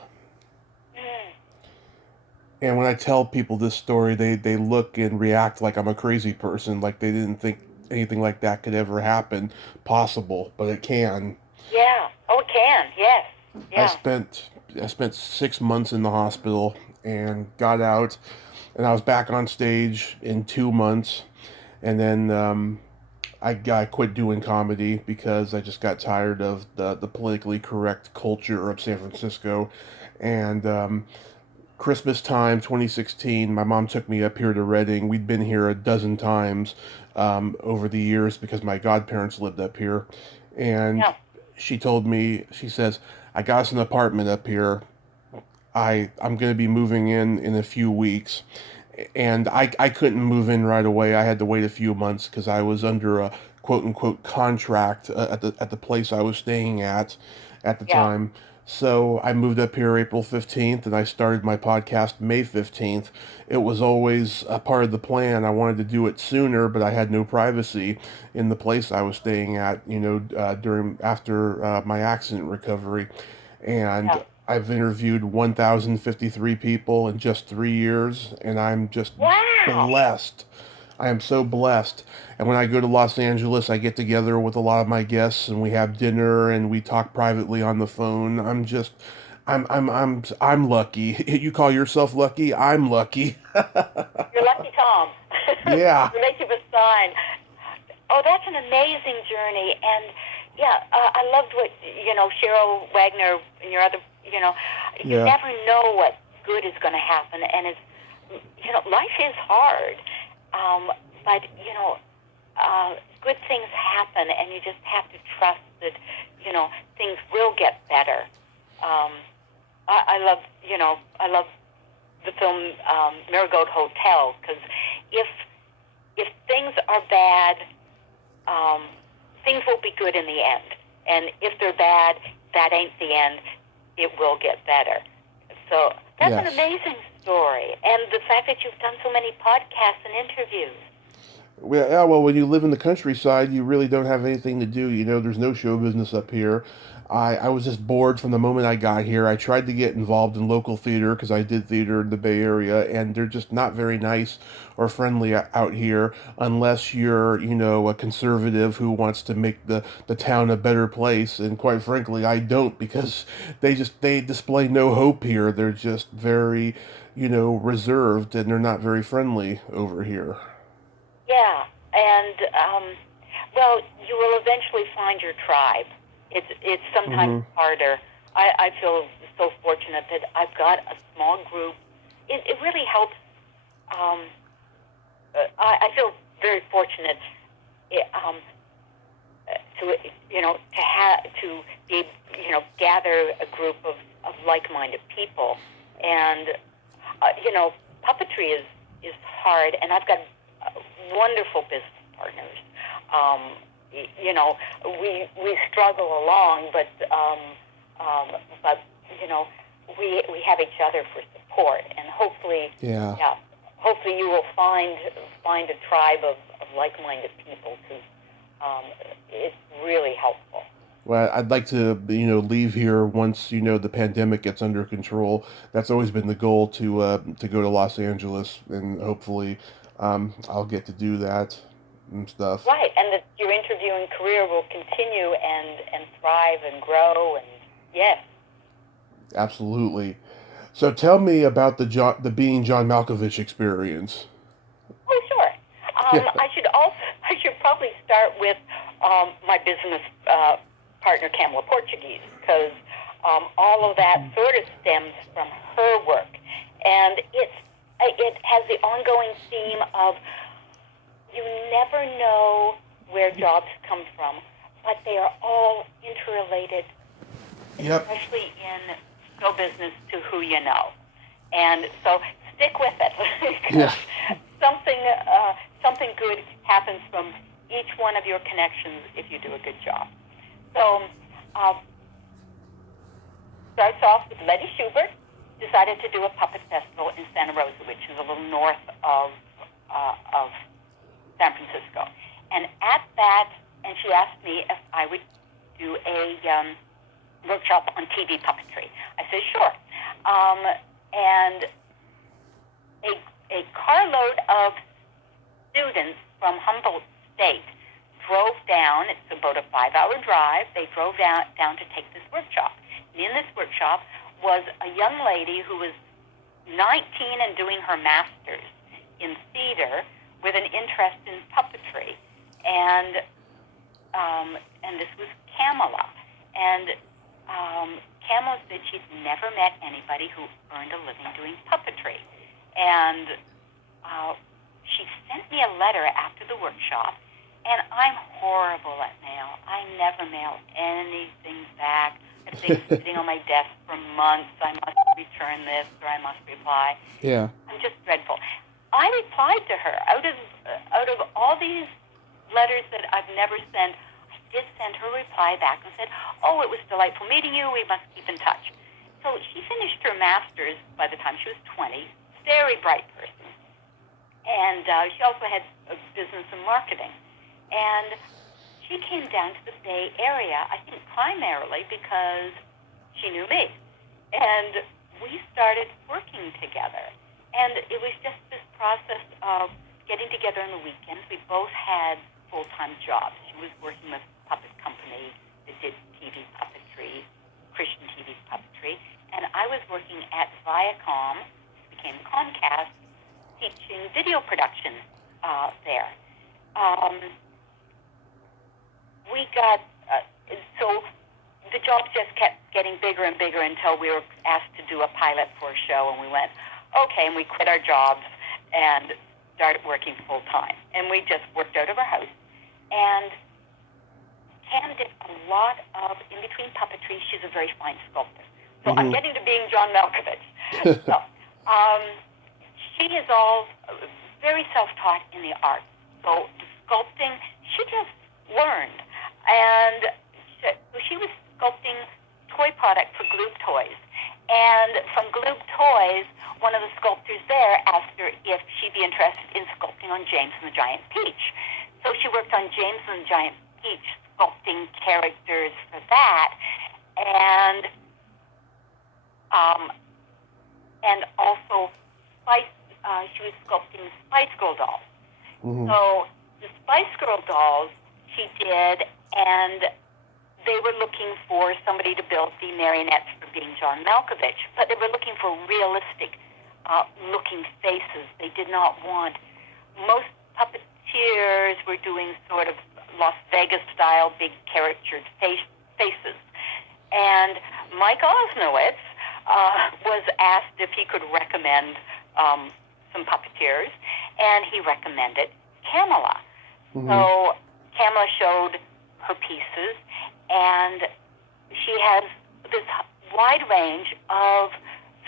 And when I tell people this story, they look and react like I'm a crazy person, like they didn't think anything like that could ever happen, possible, but it can. Yeah. Oh, it can. Yes. I Yeah. spent I spent 6 months in the hospital and got out, and I was back on stage in 2 months, and then I quit doing comedy because I just got tired of the politically correct culture of San Francisco, and Christmas time 2016, my mom took me up here to Reading. We'd been here a dozen times over the years because my godparents lived up here. And Yeah. she told me, she says, I got us an apartment up here. I'm going to be moving in a few weeks. And I couldn't move in right away. I had to wait a few months because I was under a quote unquote contract at the place I was staying at the Yeah. time. So I moved up here April 15th and I started my podcast May 15th. It was always a part of the plan. I wanted to do it sooner, but I had no privacy in the place I was staying at, after my accident recovery. Yeah. And I've interviewed 1,053 people in just 3 years, and I'm just Wow. blessed. I am so blessed. And when I go to Los Angeles, I get together with a lot of my guests, and we have dinner, and we talk privately on the phone. I'm lucky. You call yourself lucky? I'm lucky. You're lucky, Tom. Yeah, You make you a sign. Oh, that's an amazing journey, and yeah, I loved what Cheryl Wagner and your other. You yeah, never know what good is going to happen, and it's life is hard, but good things happen, and you just have to trust that things will get better. Um, I love the film Marigold Hotel, because if things are bad, um, things will be good in the end. And if they're bad, that ain't the end. It will get better. So that's an yes. amazing story. And the fact that you've done so many podcasts and interviews. Well, yeah, well, when you live in the countryside, you really don't have anything to do. There's no show business up here. I was just bored from the moment I got here. I tried to get involved in local theater because I did theater in the Bay Area, and they're just not very nice or friendly out here unless you're, a conservative who wants to make the town a better place. And quite frankly, I don't because they display no hope here. They're just very, reserved, and they're not very friendly over here. Yeah. And, well, you will eventually find your tribe. It's sometimes Hmm. harder. I feel so fortunate that I've got a small group. It really helps. Um, I feel very fortunate to to be gather a group of like-minded people, and puppetry is hard, and I've got wonderful business partners. Um, we struggle along, but we have each other for support, and hopefully, Yeah. yeah, hopefully you will find a tribe of like-minded people, because it's really helpful. Well, I'd like to, leave here once, the pandemic gets under control. That's always been the goal to go to Los Angeles, and hopefully, I'll get to do that and stuff. Right, and that your interviewing career will continue and thrive and grow, and yes. Absolutely. So tell me about the being John Malkovich experience. Oh, sure. Yeah. I should probably start with my business partner, Kamala Portuguese, because all of that sort of stems from her work. And it has the ongoing theme of you never know where jobs come from, but they are all interrelated, Yep. especially in show business, to who you know. And so stick with it. Yeah. Something good happens from each one of your connections if you do a good job. So starts off with Letty Schubert decided to do a puppet festival in Santa Rosa, which is a little north of San Francisco. And at that, and she asked me if I would do a workshop on TV puppetry. I said, sure. And a carload of students from Humboldt State drove down. It's about a 5-hour drive. They drove down to take this workshop. And in this workshop was a young lady who was 19 and doing her master's in theater with an interest in puppetry. And this was Kamala. And Kamala said she'd never met anybody who earned a living doing puppetry. And she sent me a letter after the workshop, and I'm horrible at mail. I never mail anything back. It's been sitting on my desk for months. I must return this, or I must reply. Yeah. I'm just dreadful. I replied to her. Out of all these letters that I've never sent, I did send her a reply back and said, "Oh, it was delightful meeting you. We must keep in touch." So she finished her master's by the time she was 20. Very bright person. And she also had business and marketing. And she came down to the Bay Area, I think primarily because she knew me. And we started working together. And it was just this process of getting together on the weekends. We both had full-time jobs. She was working with a puppet company that did TV puppetry, Christian TV puppetry. And I was working at Viacom, which became Comcast, teaching video production there. We got, so the jobs just kept getting bigger and bigger until we were asked to do a pilot for a show, and we went, okay, and we quit our jobs and started working full time. And we just worked out of our house. And Tam did a lot of in-between puppetry. She's a very fine sculptor. So I'm getting to being John Malkovich. So, she is all very self-taught in the art. So sculpting, she just learned. And so she was sculpting toy product for Gloob Toys. And from Gloob Toys, one of the sculptors there asked her if she'd be interested in sculpting on James and the Giant Peach. So she worked on James and the Giant Peach, sculpting characters for that. And also she was sculpting Spice Girl dolls. So the Spice Girl dolls she did, and they were looking for somebody to build the marionettes for being John Malkovich, but they were looking for realistic looking faces. They did not want, most puppeteers were doing sort of Las Vegas style big caricatured faces. And Mike Osnowitz was asked if he could recommend some puppeteers, and he recommended Kamala. So Kamala showed her pieces, and she has this wide range of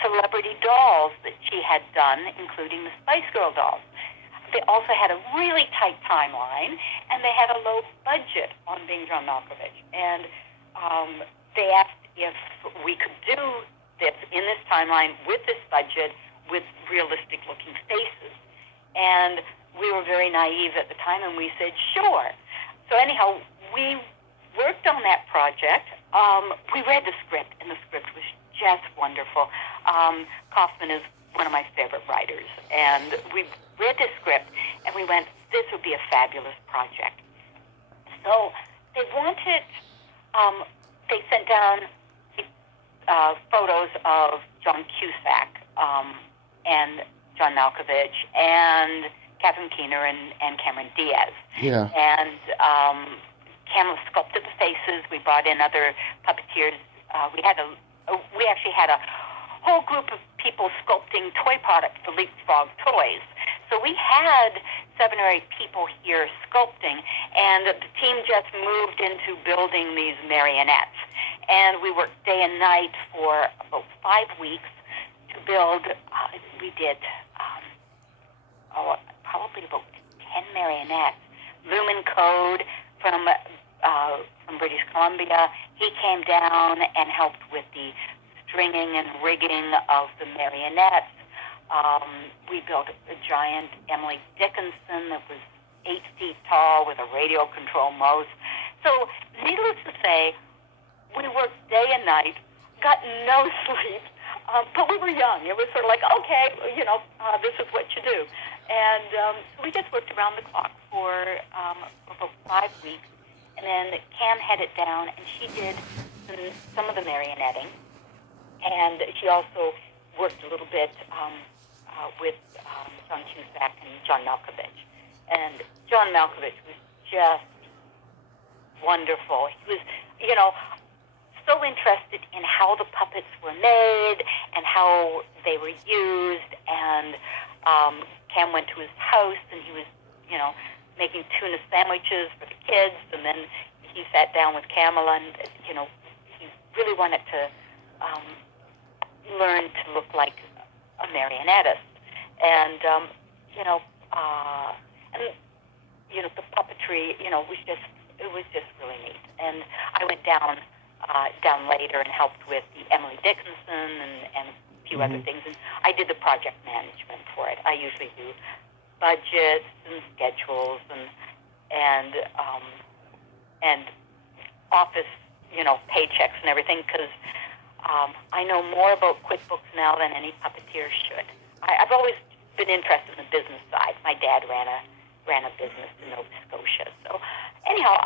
celebrity dolls that she had done, including the Spice Girl dolls. They also had a really tight timeline, and they had a low budget on being John Malkovich. And they asked if we could do this in this timeline with this budget with realistic-looking faces. And we were very naive at the time, and we said, sure. So anyhow, we worked on that project. We read the script, and the script was just wonderful. Kaufman is one of my favorite writers, and we read the script, and we went, this would be a fabulous project. So they wanted, they sent down photos of John Cusack and John Malkovich and Catherine Keener and Cameron Diaz. Yeah. And Kamala sculpted the faces. We brought in other puppeteers. We actually had a whole group of people sculpting toy products for Leapfrog Toys. So we had 7 or 8 people here sculpting, and the team just moved into building these marionettes. And we worked day and night for about 5 weeks to build. We did probably about 10 marionettes. Lumen Code from British Columbia, he came down and helped with the stringing and rigging of the marionettes. We built a giant Emily Dickinson that was 8 feet tall with a radio control mouse. So needless to say, we worked day and night, got no sleep. But we were young. It was sort of like, okay, this is what you do. And so we just worked around the clock for about 5 weeks. And then Cam had it down, and she did some of the marionetting. And she also worked a little bit with John Cusack and John Malkovich. And John Malkovich was just wonderful. He was, so interested in how the puppets were made and how they were used. And Cam went to his house, and he was, making tuna sandwiches for the kids. And then he sat down with Kamala, and, he really wanted to learn to look like a marionettist. And, the puppetry, was just really neat. And I went down later and helped with the Emily Dickinson and a few other things. And I did the project management for it. I usually do budgets and schedules and office, paychecks and everything, because I know more about QuickBooks now than any puppeteer should. I've always been interested in the business side. My dad ran a business in Nova Scotia. So anyhow,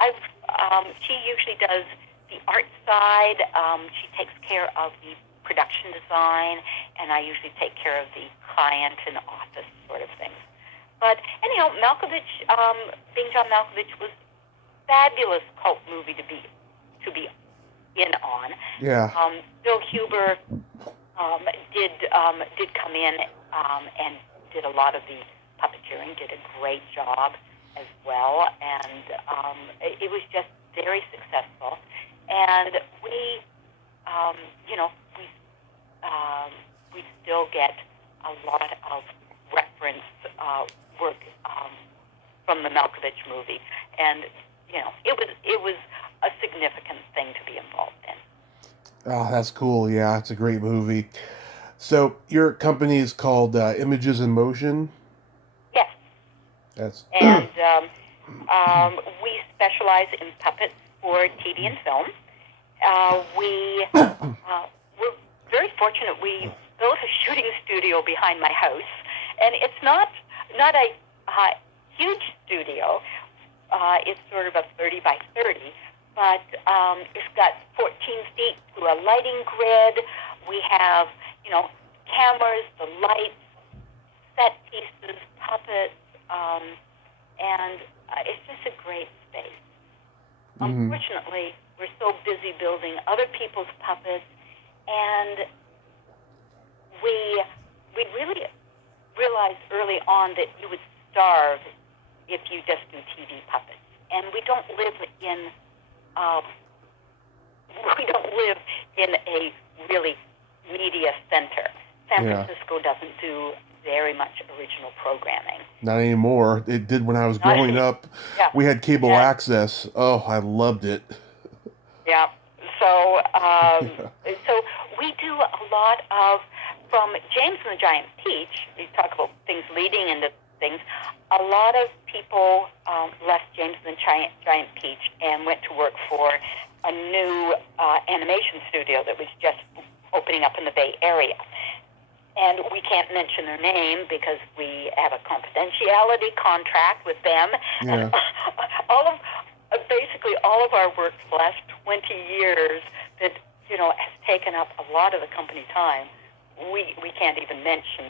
she usually does the art side. She takes care of the production design, and I usually take care of the client and office sort of things. But anyhow, Malkovich, being John Malkovich, was a fabulous cult movie to be in on. Yeah. Bill Huber did come in and did a lot of the puppeteering, did a great job as well, and it was just very successful. And we still get a lot of reference work from the Malkovich movie, and it was a significant thing to be involved in. Oh, that's cool. Yeah, it's a great movie. So your company is called Images in Motion? Yes. That's And we specialize in puppets for TV and film. We're very fortunate. We built a shooting studio behind my house, and it's not a huge studio. It's sort of a 30 by 30, but it's got 14 feet to a lighting grid. We have, cameras, the lights, set pieces, puppets, and it's just a great space. Unfortunately, we're so busy building other people's puppets, and we really realized early on that you would starve if you just do TV puppets. And we don't live in a really media center. San Francisco doesn't do very much original programming. Not anymore. It did when I was growing up. Yeah. We had cable access. Oh, I loved it. Yeah. So we do a lot of, from James and the Giant Peach, you talk about things leading into things, a lot of people left James and the Giant Peach and went to work for a new animation studio that was just opening up in the Bay Area. And we can't mention their name because we have a confidentiality contract with them. Yeah. And basically all of our work for the last 20 years that, has taken up a lot of the company time, we can't even mention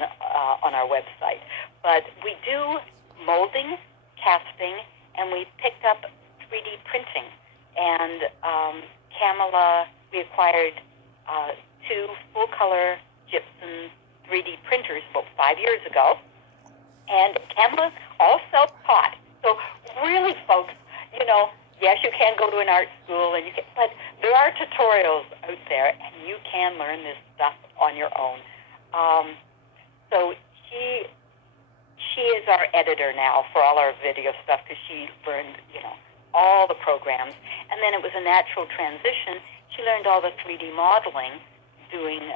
on our website. But we do molding, casting, and we picked up 3D printing. And Kamala, we acquired 2 full-color gypsum 3D printers about 5 years ago. And Kamala all self-taught. So really, folks, yes, you can go to an art school, but there are tutorials out there, and you can learn this stuff on your own. So she is our editor now for all our video stuff because she learned, all the programs. And then it was a natural transition. She learned all the 3D modeling, doing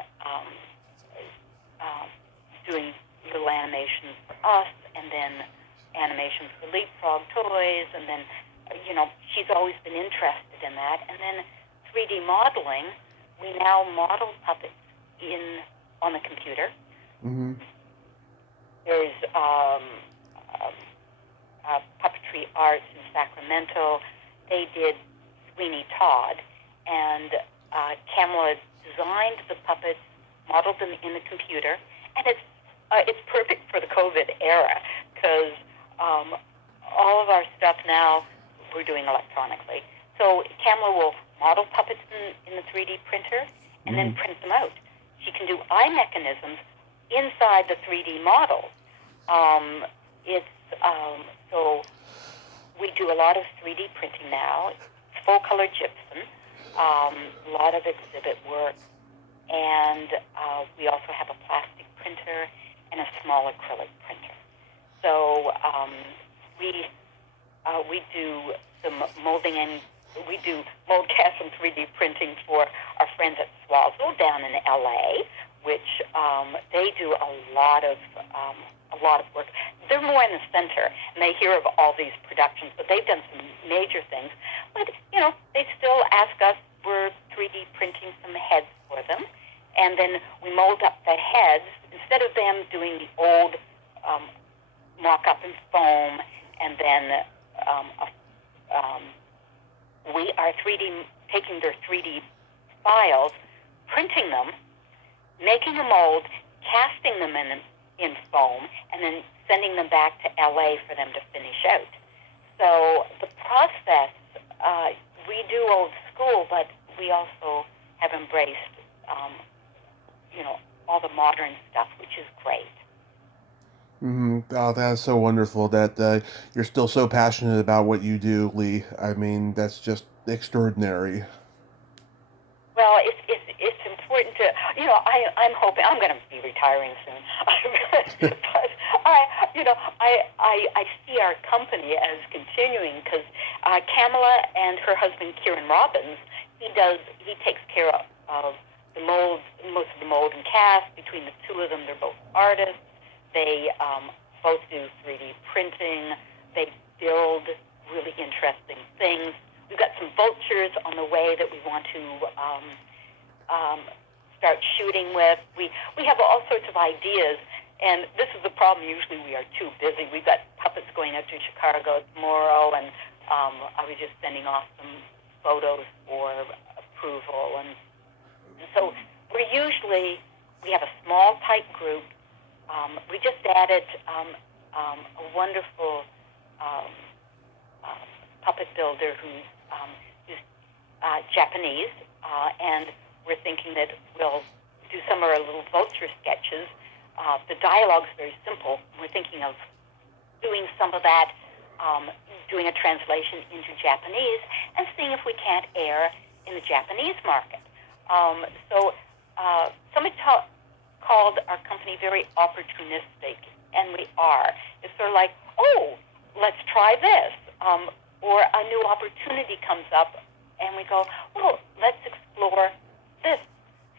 little animations for us, and then animations for Leapfrog Toys, and then, she's always been interested in that. And then 3D modeling, we now model puppets in on the computer. Mm-hmm. There's Puppetry Arts in Sacramento. They did Sweeney Todd, and Kamala designed the puppets, modeled them in the computer, and it's perfect for the COVID era because all of our stuff now we're doing electronically. So Kamala will model puppets in the 3D printer and then print them out. She can do eye mechanisms inside the 3D model. So we do a lot of 3D printing now. It's full-color gypsum, a lot of exhibit work, and we also have a plastic printer and a small acrylic printer. So we do some molding, and we do mold cast and 3D printing for our friends at Swazzle down in LA, which they do a lot of work. They're more in the center, and they hear of all these productions, but they've done some major things. But, they still ask us, we're 3D printing some heads for them, and then we mold up the heads. Instead of them doing the old mock-up in foam, and then we are taking their 3D files, printing them, making a mold, casting them in foam, and then sending them back to LA for them to finish out. So the process, we do old school, but we also have embraced, all the modern stuff, which is great. Mm-hmm. Oh, that's so wonderful that you're still so passionate about what you do, Lee. I mean, that's just extraordinary. Well, it's important to, I'm hoping, I'm going to be retiring soon, but I see our company as continuing because Kamala and her husband, Kieran Robbins, he takes care of the mold, most of the mold and cast. Between the two of them, they're both artists. They both do 3D printing. They build really interesting things. We've got some vultures on the way that we want to start shooting with. We have all sorts of ideas, and this is the problem. Usually we are too busy. We've got puppets going out to Chicago tomorrow, and I was just sending off some photos for approval. And so we have a small, tight group. We just added a wonderful puppet builder who's Japanese, and we're thinking that we'll do some of our little vulture sketches. The dialogue's very simple. We're thinking of doing some of that, doing a translation into Japanese, and seeing if we can't air in the Japanese market. So somebody called our company very opportunistic, and we are. It's sort of like, let's try this. Or a new opportunity comes up, and we go, let's explore this.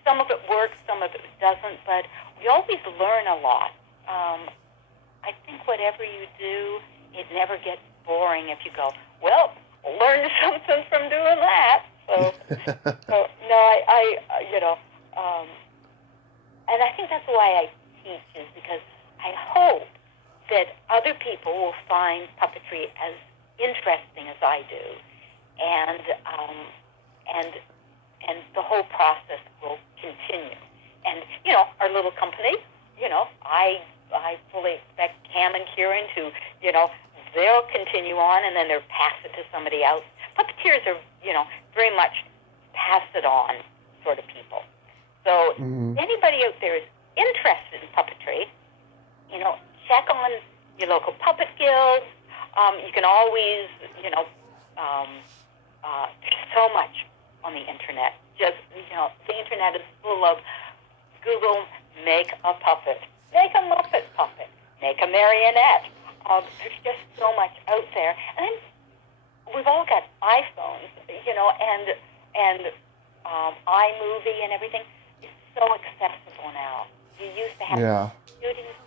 Some of it works, some of it doesn't, but we always learn a lot. I think whatever you do, it never gets boring if you go, learn something from doing that. So no, and I think that's why I teach, is because I hope that other people will find puppetry as interesting as I do, and the whole process will continue. And our little company, I fully expect Cam and Kieran to, they'll continue on, and then they'll pass it to somebody else. Puppeteers are, very much pass it on sort of people. So anybody out there is interested in puppetry, check on your local puppet guilds. You can always, there's so much on the internet. Just, the internet is full of Google, make a puppet, make a Muppet puppet, make a marionette. There's just so much out there. And then we've all got iPhones, and iMovie and everything is so accessible now. You used to have a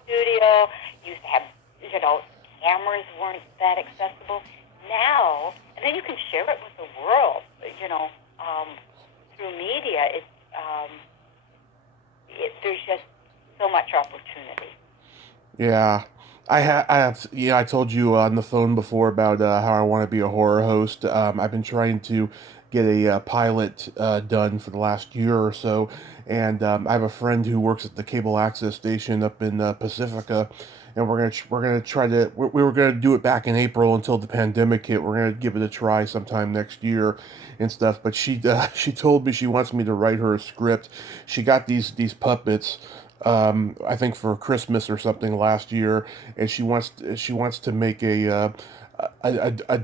studio, you used to have, cameras weren't that accessible. Now, and then you can share it with the world, through media. there's just so much opportunity. Yeah. I told you on the phone before about how I want to be a horror host. I've been trying to get a pilot done for the last year or so, and I have a friend who works at the cable access station up in Pacifica, and we're gonna try to we were gonna do it back in April until the pandemic hit. We're gonna give it a try sometime next year and stuff. But she told me she wants me to write her a script. She got these puppets. I think for Christmas or something last year, and she wants to make a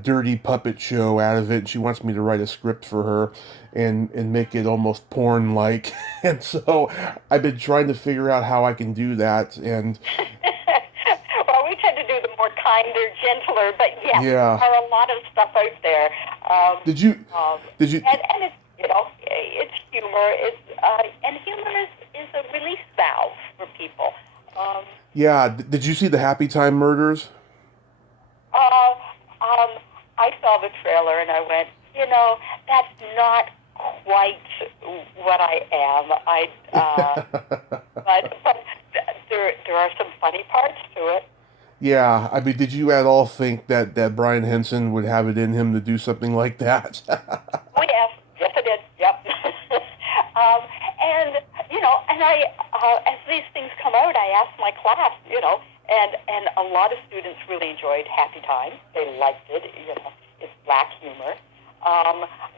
dirty puppet show out of it. And she wants me to write a script for her and make it almost porn like. And so I've been trying to figure out how I can do that. And well, we tend to do the more kinder, gentler, but yes, yeah, there are a lot of stuff out there. did you And it's it's humor. And humor is a release valve for people. yeah, did you see the Happy Time Murders? Uh, I saw the trailer and I went, that's not quite what I am. But there are some funny parts to it. Yeah, I mean, did you at all think that Brian Henson would have it in him to do something like that? Oh yes, I did. Yep. And and I, as these things come out, I ask my class, and a lot of students really enjoyed Happy Time. They liked it. It's black humor.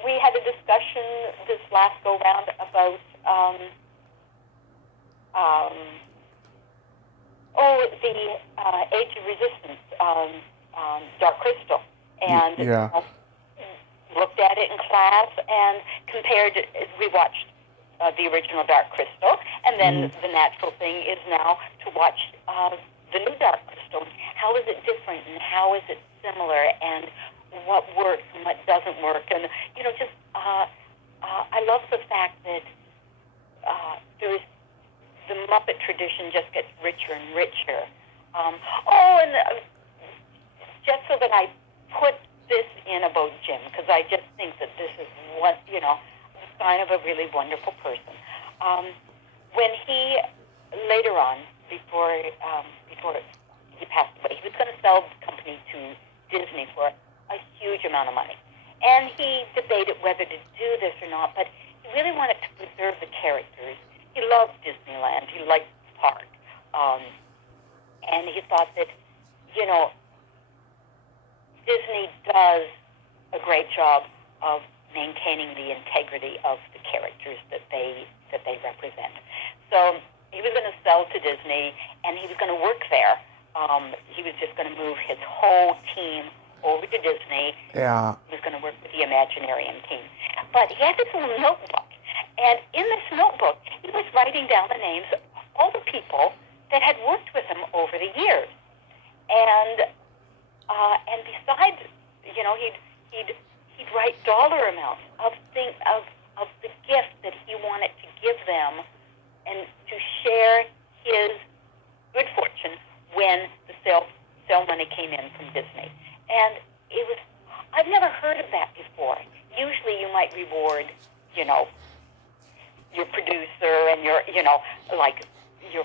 We had a discussion this last go round about the Age of Resistance, Dark Crystal, and Yeah. looked at it in class and compared. We watched the original Dark Crystal, and then the natural thing is now to watch the new Dark Crystal. How is it different, and how is it similar, and what works and what doesn't work, and just I love the fact that there's the Muppet tradition just gets richer and richer. Just so that I put this in about Jim, because I just think that this is the sign of a really wonderful person. When he, later on, before he passed away, he was going to sell the company to Disney for a huge amount of money. And he debated whether to do this or not, but he really wanted to preserve the characters. He loved Disneyland. He liked the park. And he thought that, Disney does a great job of maintaining the integrity of the characters that they represent. So he was going to sell to Disney, and he was going to work there. He was just going to move his whole team over to Disney. Yeah. He was going to work with the Imaginarium team. But he had this little notebook, and in this notebook, he was writing down the names of all the people that had worked with him over the years. And besides, he'd write dollar amounts of the gift that he wanted to give them, and to share his good fortune when the sale money came in from Disney. And I've never heard of that before. Usually you might reward, your producer and your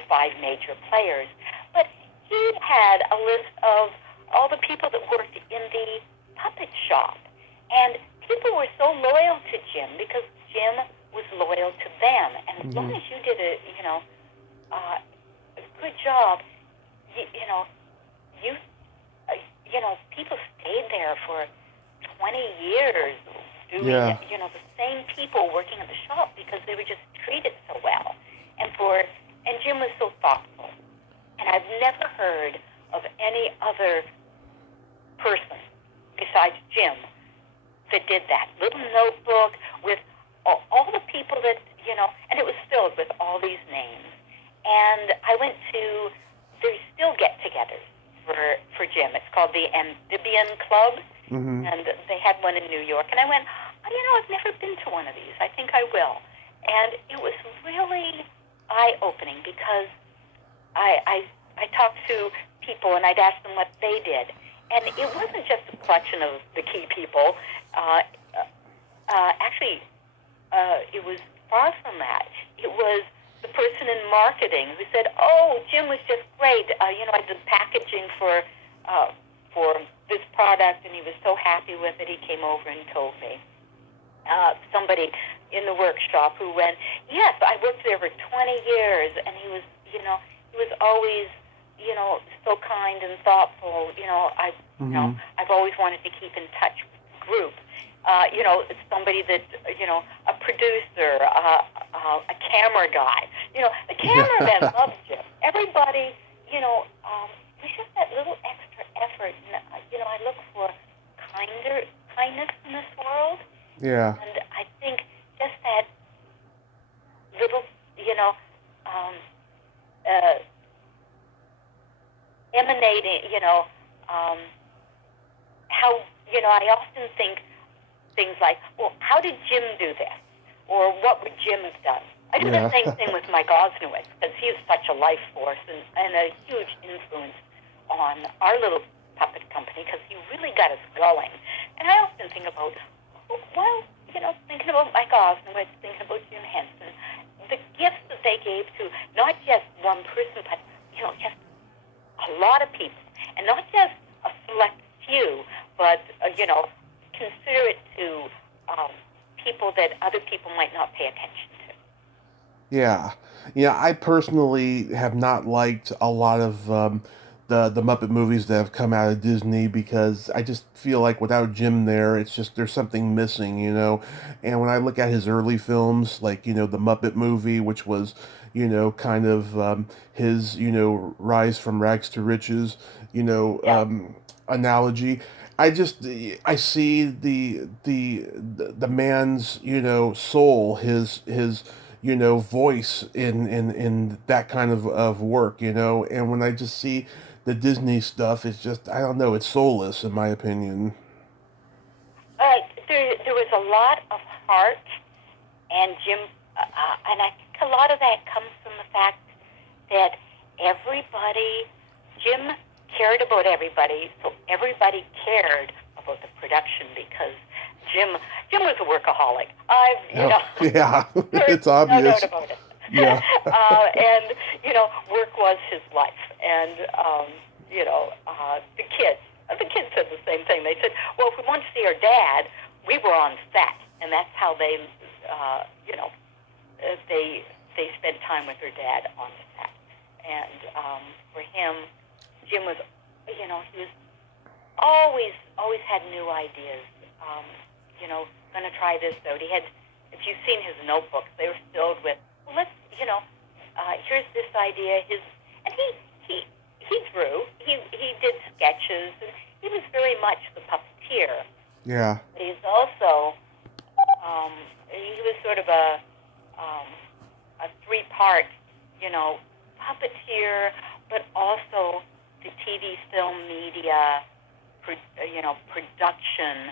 5 major players. But he had a list of all the people that worked in the puppet shop. And people were so loyal to Jim because Jim was loyal to them. And as long as you did a good job, people stayed there for 20 years doing, the same people working at the shop because they were just treated so well. And Jim was so thoughtful. And I've never heard of any other person besides Jim that did that. Little notebook with all the people that, and it was filled with all these names. And I went to, there's still get-togethers for Jim. It's called the Amphibian Club, and they had one in New York. And I went, I've never been to one of these. I think I will. And it was really eye-opening because I talked to people and I'd ask them what they did. And it wasn't just a collection of the key people. Actually, it was far from that. It was the person in marketing who said, "Oh, Jim was just great. I did packaging for this product, and he was so happy with it. He came over and told me." Somebody in the workshop who went, "Yes, I worked there for 20 years, and he was always, so kind and thoughtful. I've always wanted to keep in touch with the group." It's somebody that, a producer, a camera guy. The cameraman loves Jim. Everybody, there's just that little extra effort. And, I look for kindness in this world. Yeah. And I think just that little, emanating, how, I often think things like, well, how did Jim do this? Or what would Jim have done? I do the same thing with Mike Osnowitz, because he is such a life force and a huge influence on our little puppet company, because he really got us going. And I often think about, thinking about Mike Osnowitz, thinking about Jim Henson, the gifts that they gave to not just one person, but, just a lot of people. And not just a select few, but, consider it to people that other people might not pay attention to. Yeah. I personally have not liked a lot of the Muppet movies that have come out of Disney, because I just feel like without Jim there, it's just there's something missing, And when I look at his early films, like, the Muppet movie, which was, kind of his, rise from rags to riches, analogy. I see the man's, soul, his voice in that kind of work, and when I just see the Disney stuff, it's just, I don't know, it's soulless in my opinion. There was a lot of heart, and Jim, and I think a lot of that comes from the fact that Jim cared about everybody, so everybody cared about the production, because Jim was a workaholic. Yeah, it's obvious. No doubt about it. Yeah. And work was his life, and the kids said the same thing. They said, "Well, if we want to see our dad, we were on set," and that's how they spent time with their dad on set. And for him, Jim was, he was always had new ideas. Going to try this out. He had, if you've seen his notebooks, they were filled with, well, let's, here's this idea. And he drew. He did sketches, and he was very much the puppeteer. Yeah. But he's also, he was sort of a three-part, puppeteer, but also the TV, film, media, production.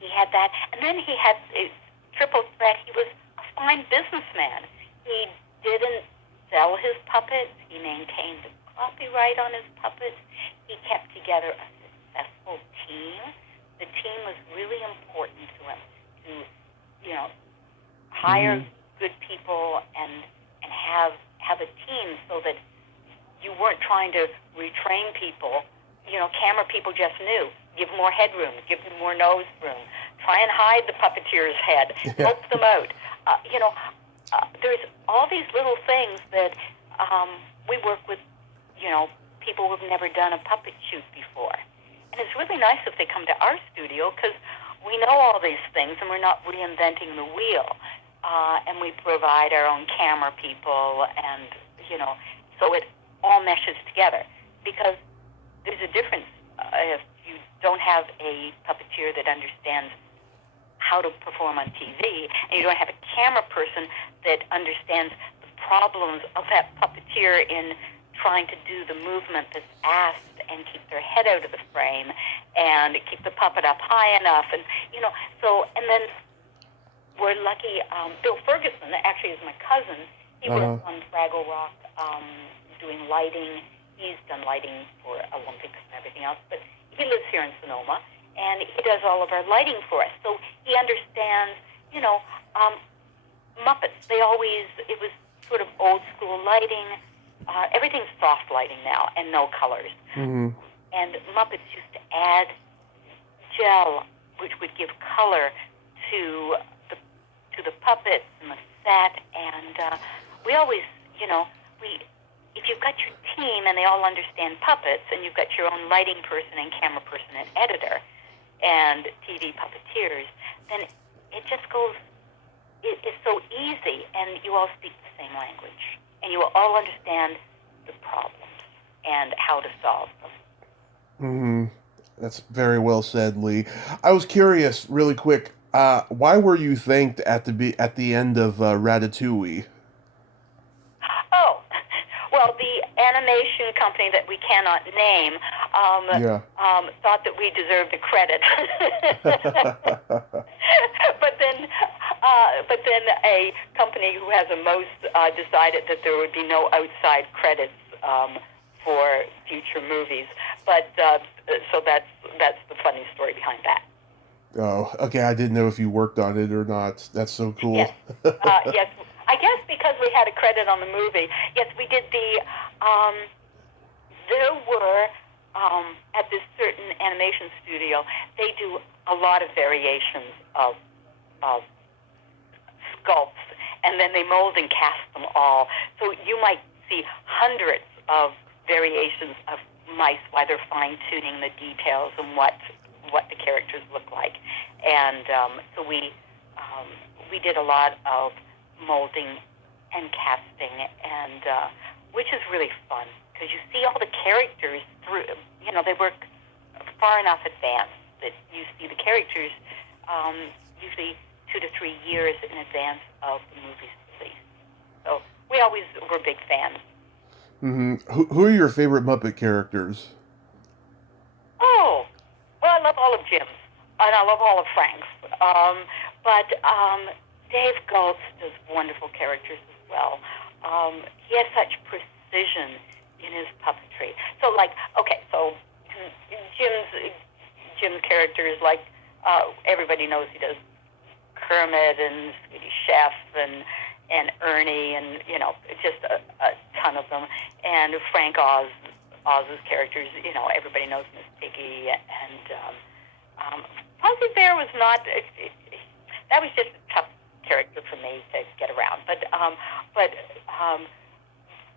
He had that, and then he had a triple threat. He was a fine businessman. He didn't sell his puppets. He maintained the copyright on his puppets. He kept together a successful team. The team was really important to him, to hire good people and have a team, so that you weren't trying to retrain people. Camera people just knew. Give more headroom. Give them more nose room. Try and hide the puppeteer's head. Help them out. There's all these little things that we work with, people who've never done a puppet shoot before. And it's really nice if they come to our studio, because we know all these things and we're not reinventing the wheel. And we provide our own camera people, and, so it all meshes together. Because there's a difference if you don't have a puppeteer that understands how to perform on TV, and you don't have a camera person that understands the problems of that puppeteer in trying to do the movement that's asked and keep their head out of the frame and keep the puppet up high enough. And, and then we're lucky, Bill Ferguson, actually is my cousin. He works on Fraggle Rock, doing lighting. He's done lighting for Olympics and everything else, but he lives here in Sonoma, and he does all of our lighting for us. So he understands, Muppets, it was sort of old school lighting. Everything's soft lighting now and no colors. Mm-hmm. And Muppets used to add gel, which would give color to the puppets and the set. And we always, if you've got your team and they all understand puppets, and you've got your own lighting person and camera person and editor and TV puppeteers, then it just goes, it's so easy, and you all speak the same language, and you all understand the problems and how to solve them. Mm-hmm. That's very well said, Lee. I was curious, really quick, why were you thanked at the end of Ratatouille? Oh, well, the animation company that we cannot name Yeah. thought that we deserved a credit. but then a company who has a most decided that there would be no outside credits for future movies. But so that's the funny story behind that. Oh, okay. I didn't know if you worked on it or not. That's so cool. Yes. Yes. I guess because we had a credit on the movie. Yes, we did the. There were at this certain animation studio. They do a lot of variations of sculpts, and then they mold and cast them all. So you might see hundreds of variations of mice while they're fine tuning the details and what the characters look like. And so we did a lot of molding and casting, and which is really fun because you see all the characters through. They work far enough advanced that you see the characters usually 2 to 3 years in advance of the movie's release. So we always were big fans. Mm-hmm. Who are your favorite Muppet characters? Oh, well, I love all of Jim's, and I love all of Frank's. But Dave Goelz does wonderful characters as well. He has such precision in his puppetry. So, Jim's characters, like everybody knows he does Kermit and Swedish Chef and Ernie, and just a ton of them. And Frank Oz's characters, everybody knows Miss Piggy, and Fuzzy Bear was not. That was just a tough character for me to get around. But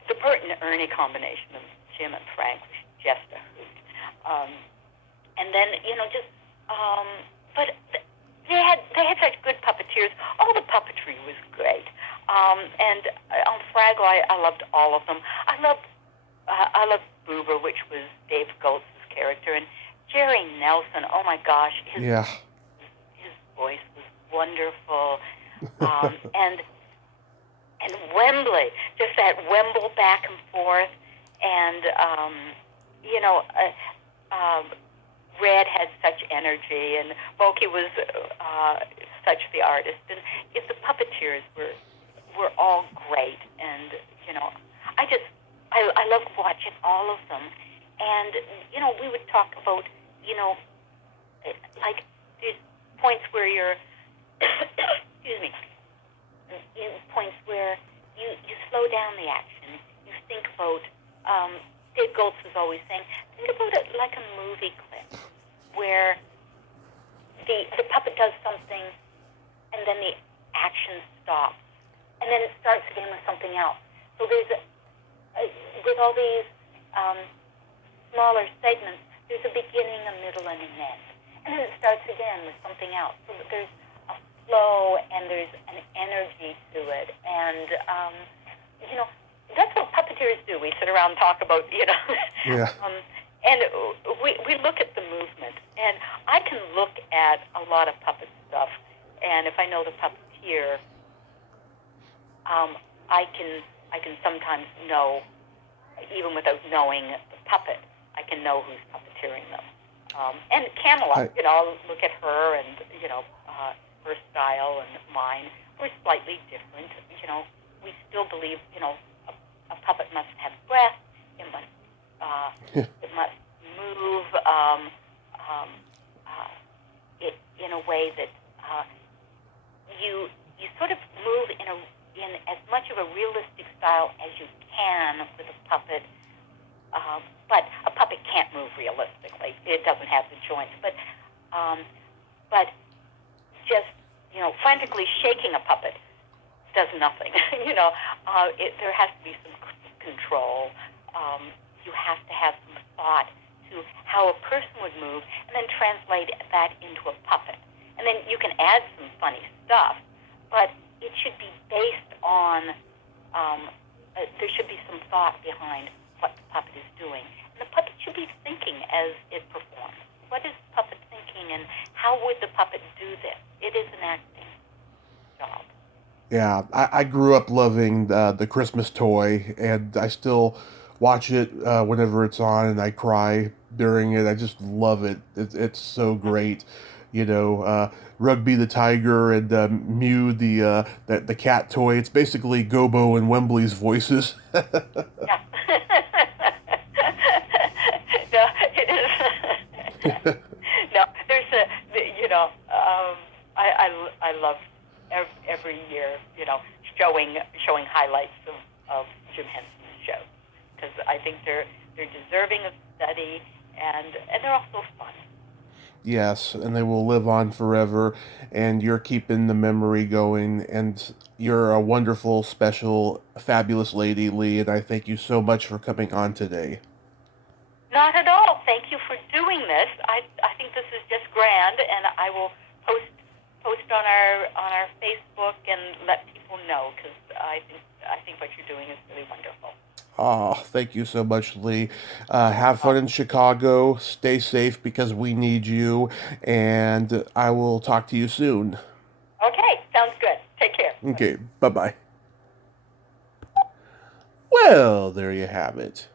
the Bert and Ernie combination of Jim and Frank was just a hoot. And then but they had such good puppeteers. All the puppetry was great. And on Fraggle, I loved all of them. I loved Boober, which was Dave Goelz's character, and Jerry Nelson. Oh my gosh, his voice was wonderful. And Wembley, just that Wemble back and forth, and Red had such energy, and Moki was such the artist, and the puppeteers were all great, and I loved watching all of them, and we would talk about like these points where you're excuse me, points where you slow down the action, you think about. Dave Goelz was always saying, think about it like a movie clip, where the puppet does something, and then the action stops, and then it starts again with something else. So there's with all these smaller segments, there's a beginning, a middle, and an end, and then it starts again with something else. So there's a flow, and there's an energy to it, and that's what puppeteers do. We sit around and talk about, Yeah. And we look at the movement, and I can look at a lot of puppet stuff, and if I know the puppeteer, I can sometimes know, even without knowing the puppet, I can know who's puppeteering them. And Camelot, I'll look at her, and her style and mine were slightly different. We still believe, a puppet must have breath. It must move it in a way that you sort of move in a of a realistic style as you can with a puppet. But a puppet can't move realistically. It doesn't have the joints. But just, frantically shaking a puppet does nothing. There has to be some control. You have to have some thought to how a person would move and then translate that into a puppet. And then you can add some funny stuff, but it should be based on, there should be some thought behind what the puppet is doing. And the puppet should be thinking as it performs. What is the puppet thinking, and how would the puppet do this? It is an acting job. Yeah, I grew up loving the Christmas Toy, and I still watch it whenever it's on, and I cry during it. I just love it. It's so great. Rugby the Tiger and Mew the cat toy. It's basically Gobo and Wembley's voices. Yeah. No, it is. No, there's I love every year, showing highlights of Jim Henson's shows, because I think they're deserving of study, and they're also fun. Yes, and they will live on forever, and you're keeping the memory going, and you're a wonderful, special, fabulous lady, Lee, and I thank you so much for coming on today. Not at all. Thank you for doing this. I think this is just grand, and I will post on our Facebook and let people know, because I think what you're doing is really wonderful. Oh, thank you so much, Lee. Have fun in Chicago. Stay safe because we need you, and I will talk to you soon. Okay, sounds good. Take care. Okay, bye-bye. Well, there you have it.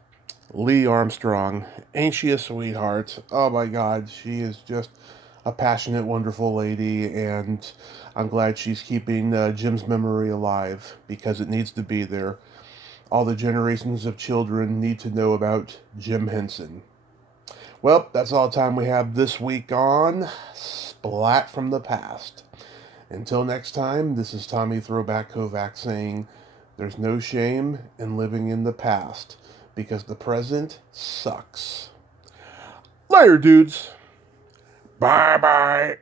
Lee Armstrong. Ain't she a sweetheart? Oh my God, she is just a passionate, wonderful lady, and I'm glad she's keeping Jim's memory alive, because it needs to be there. All the generations of children need to know about Jim Henson. Well, that's all the time we have this week on Splat from the Past. Until next time, this is Tommy Throwback Kovac saying, there's no shame in living in the past, because the present sucks. Later, dudes. Bye-bye.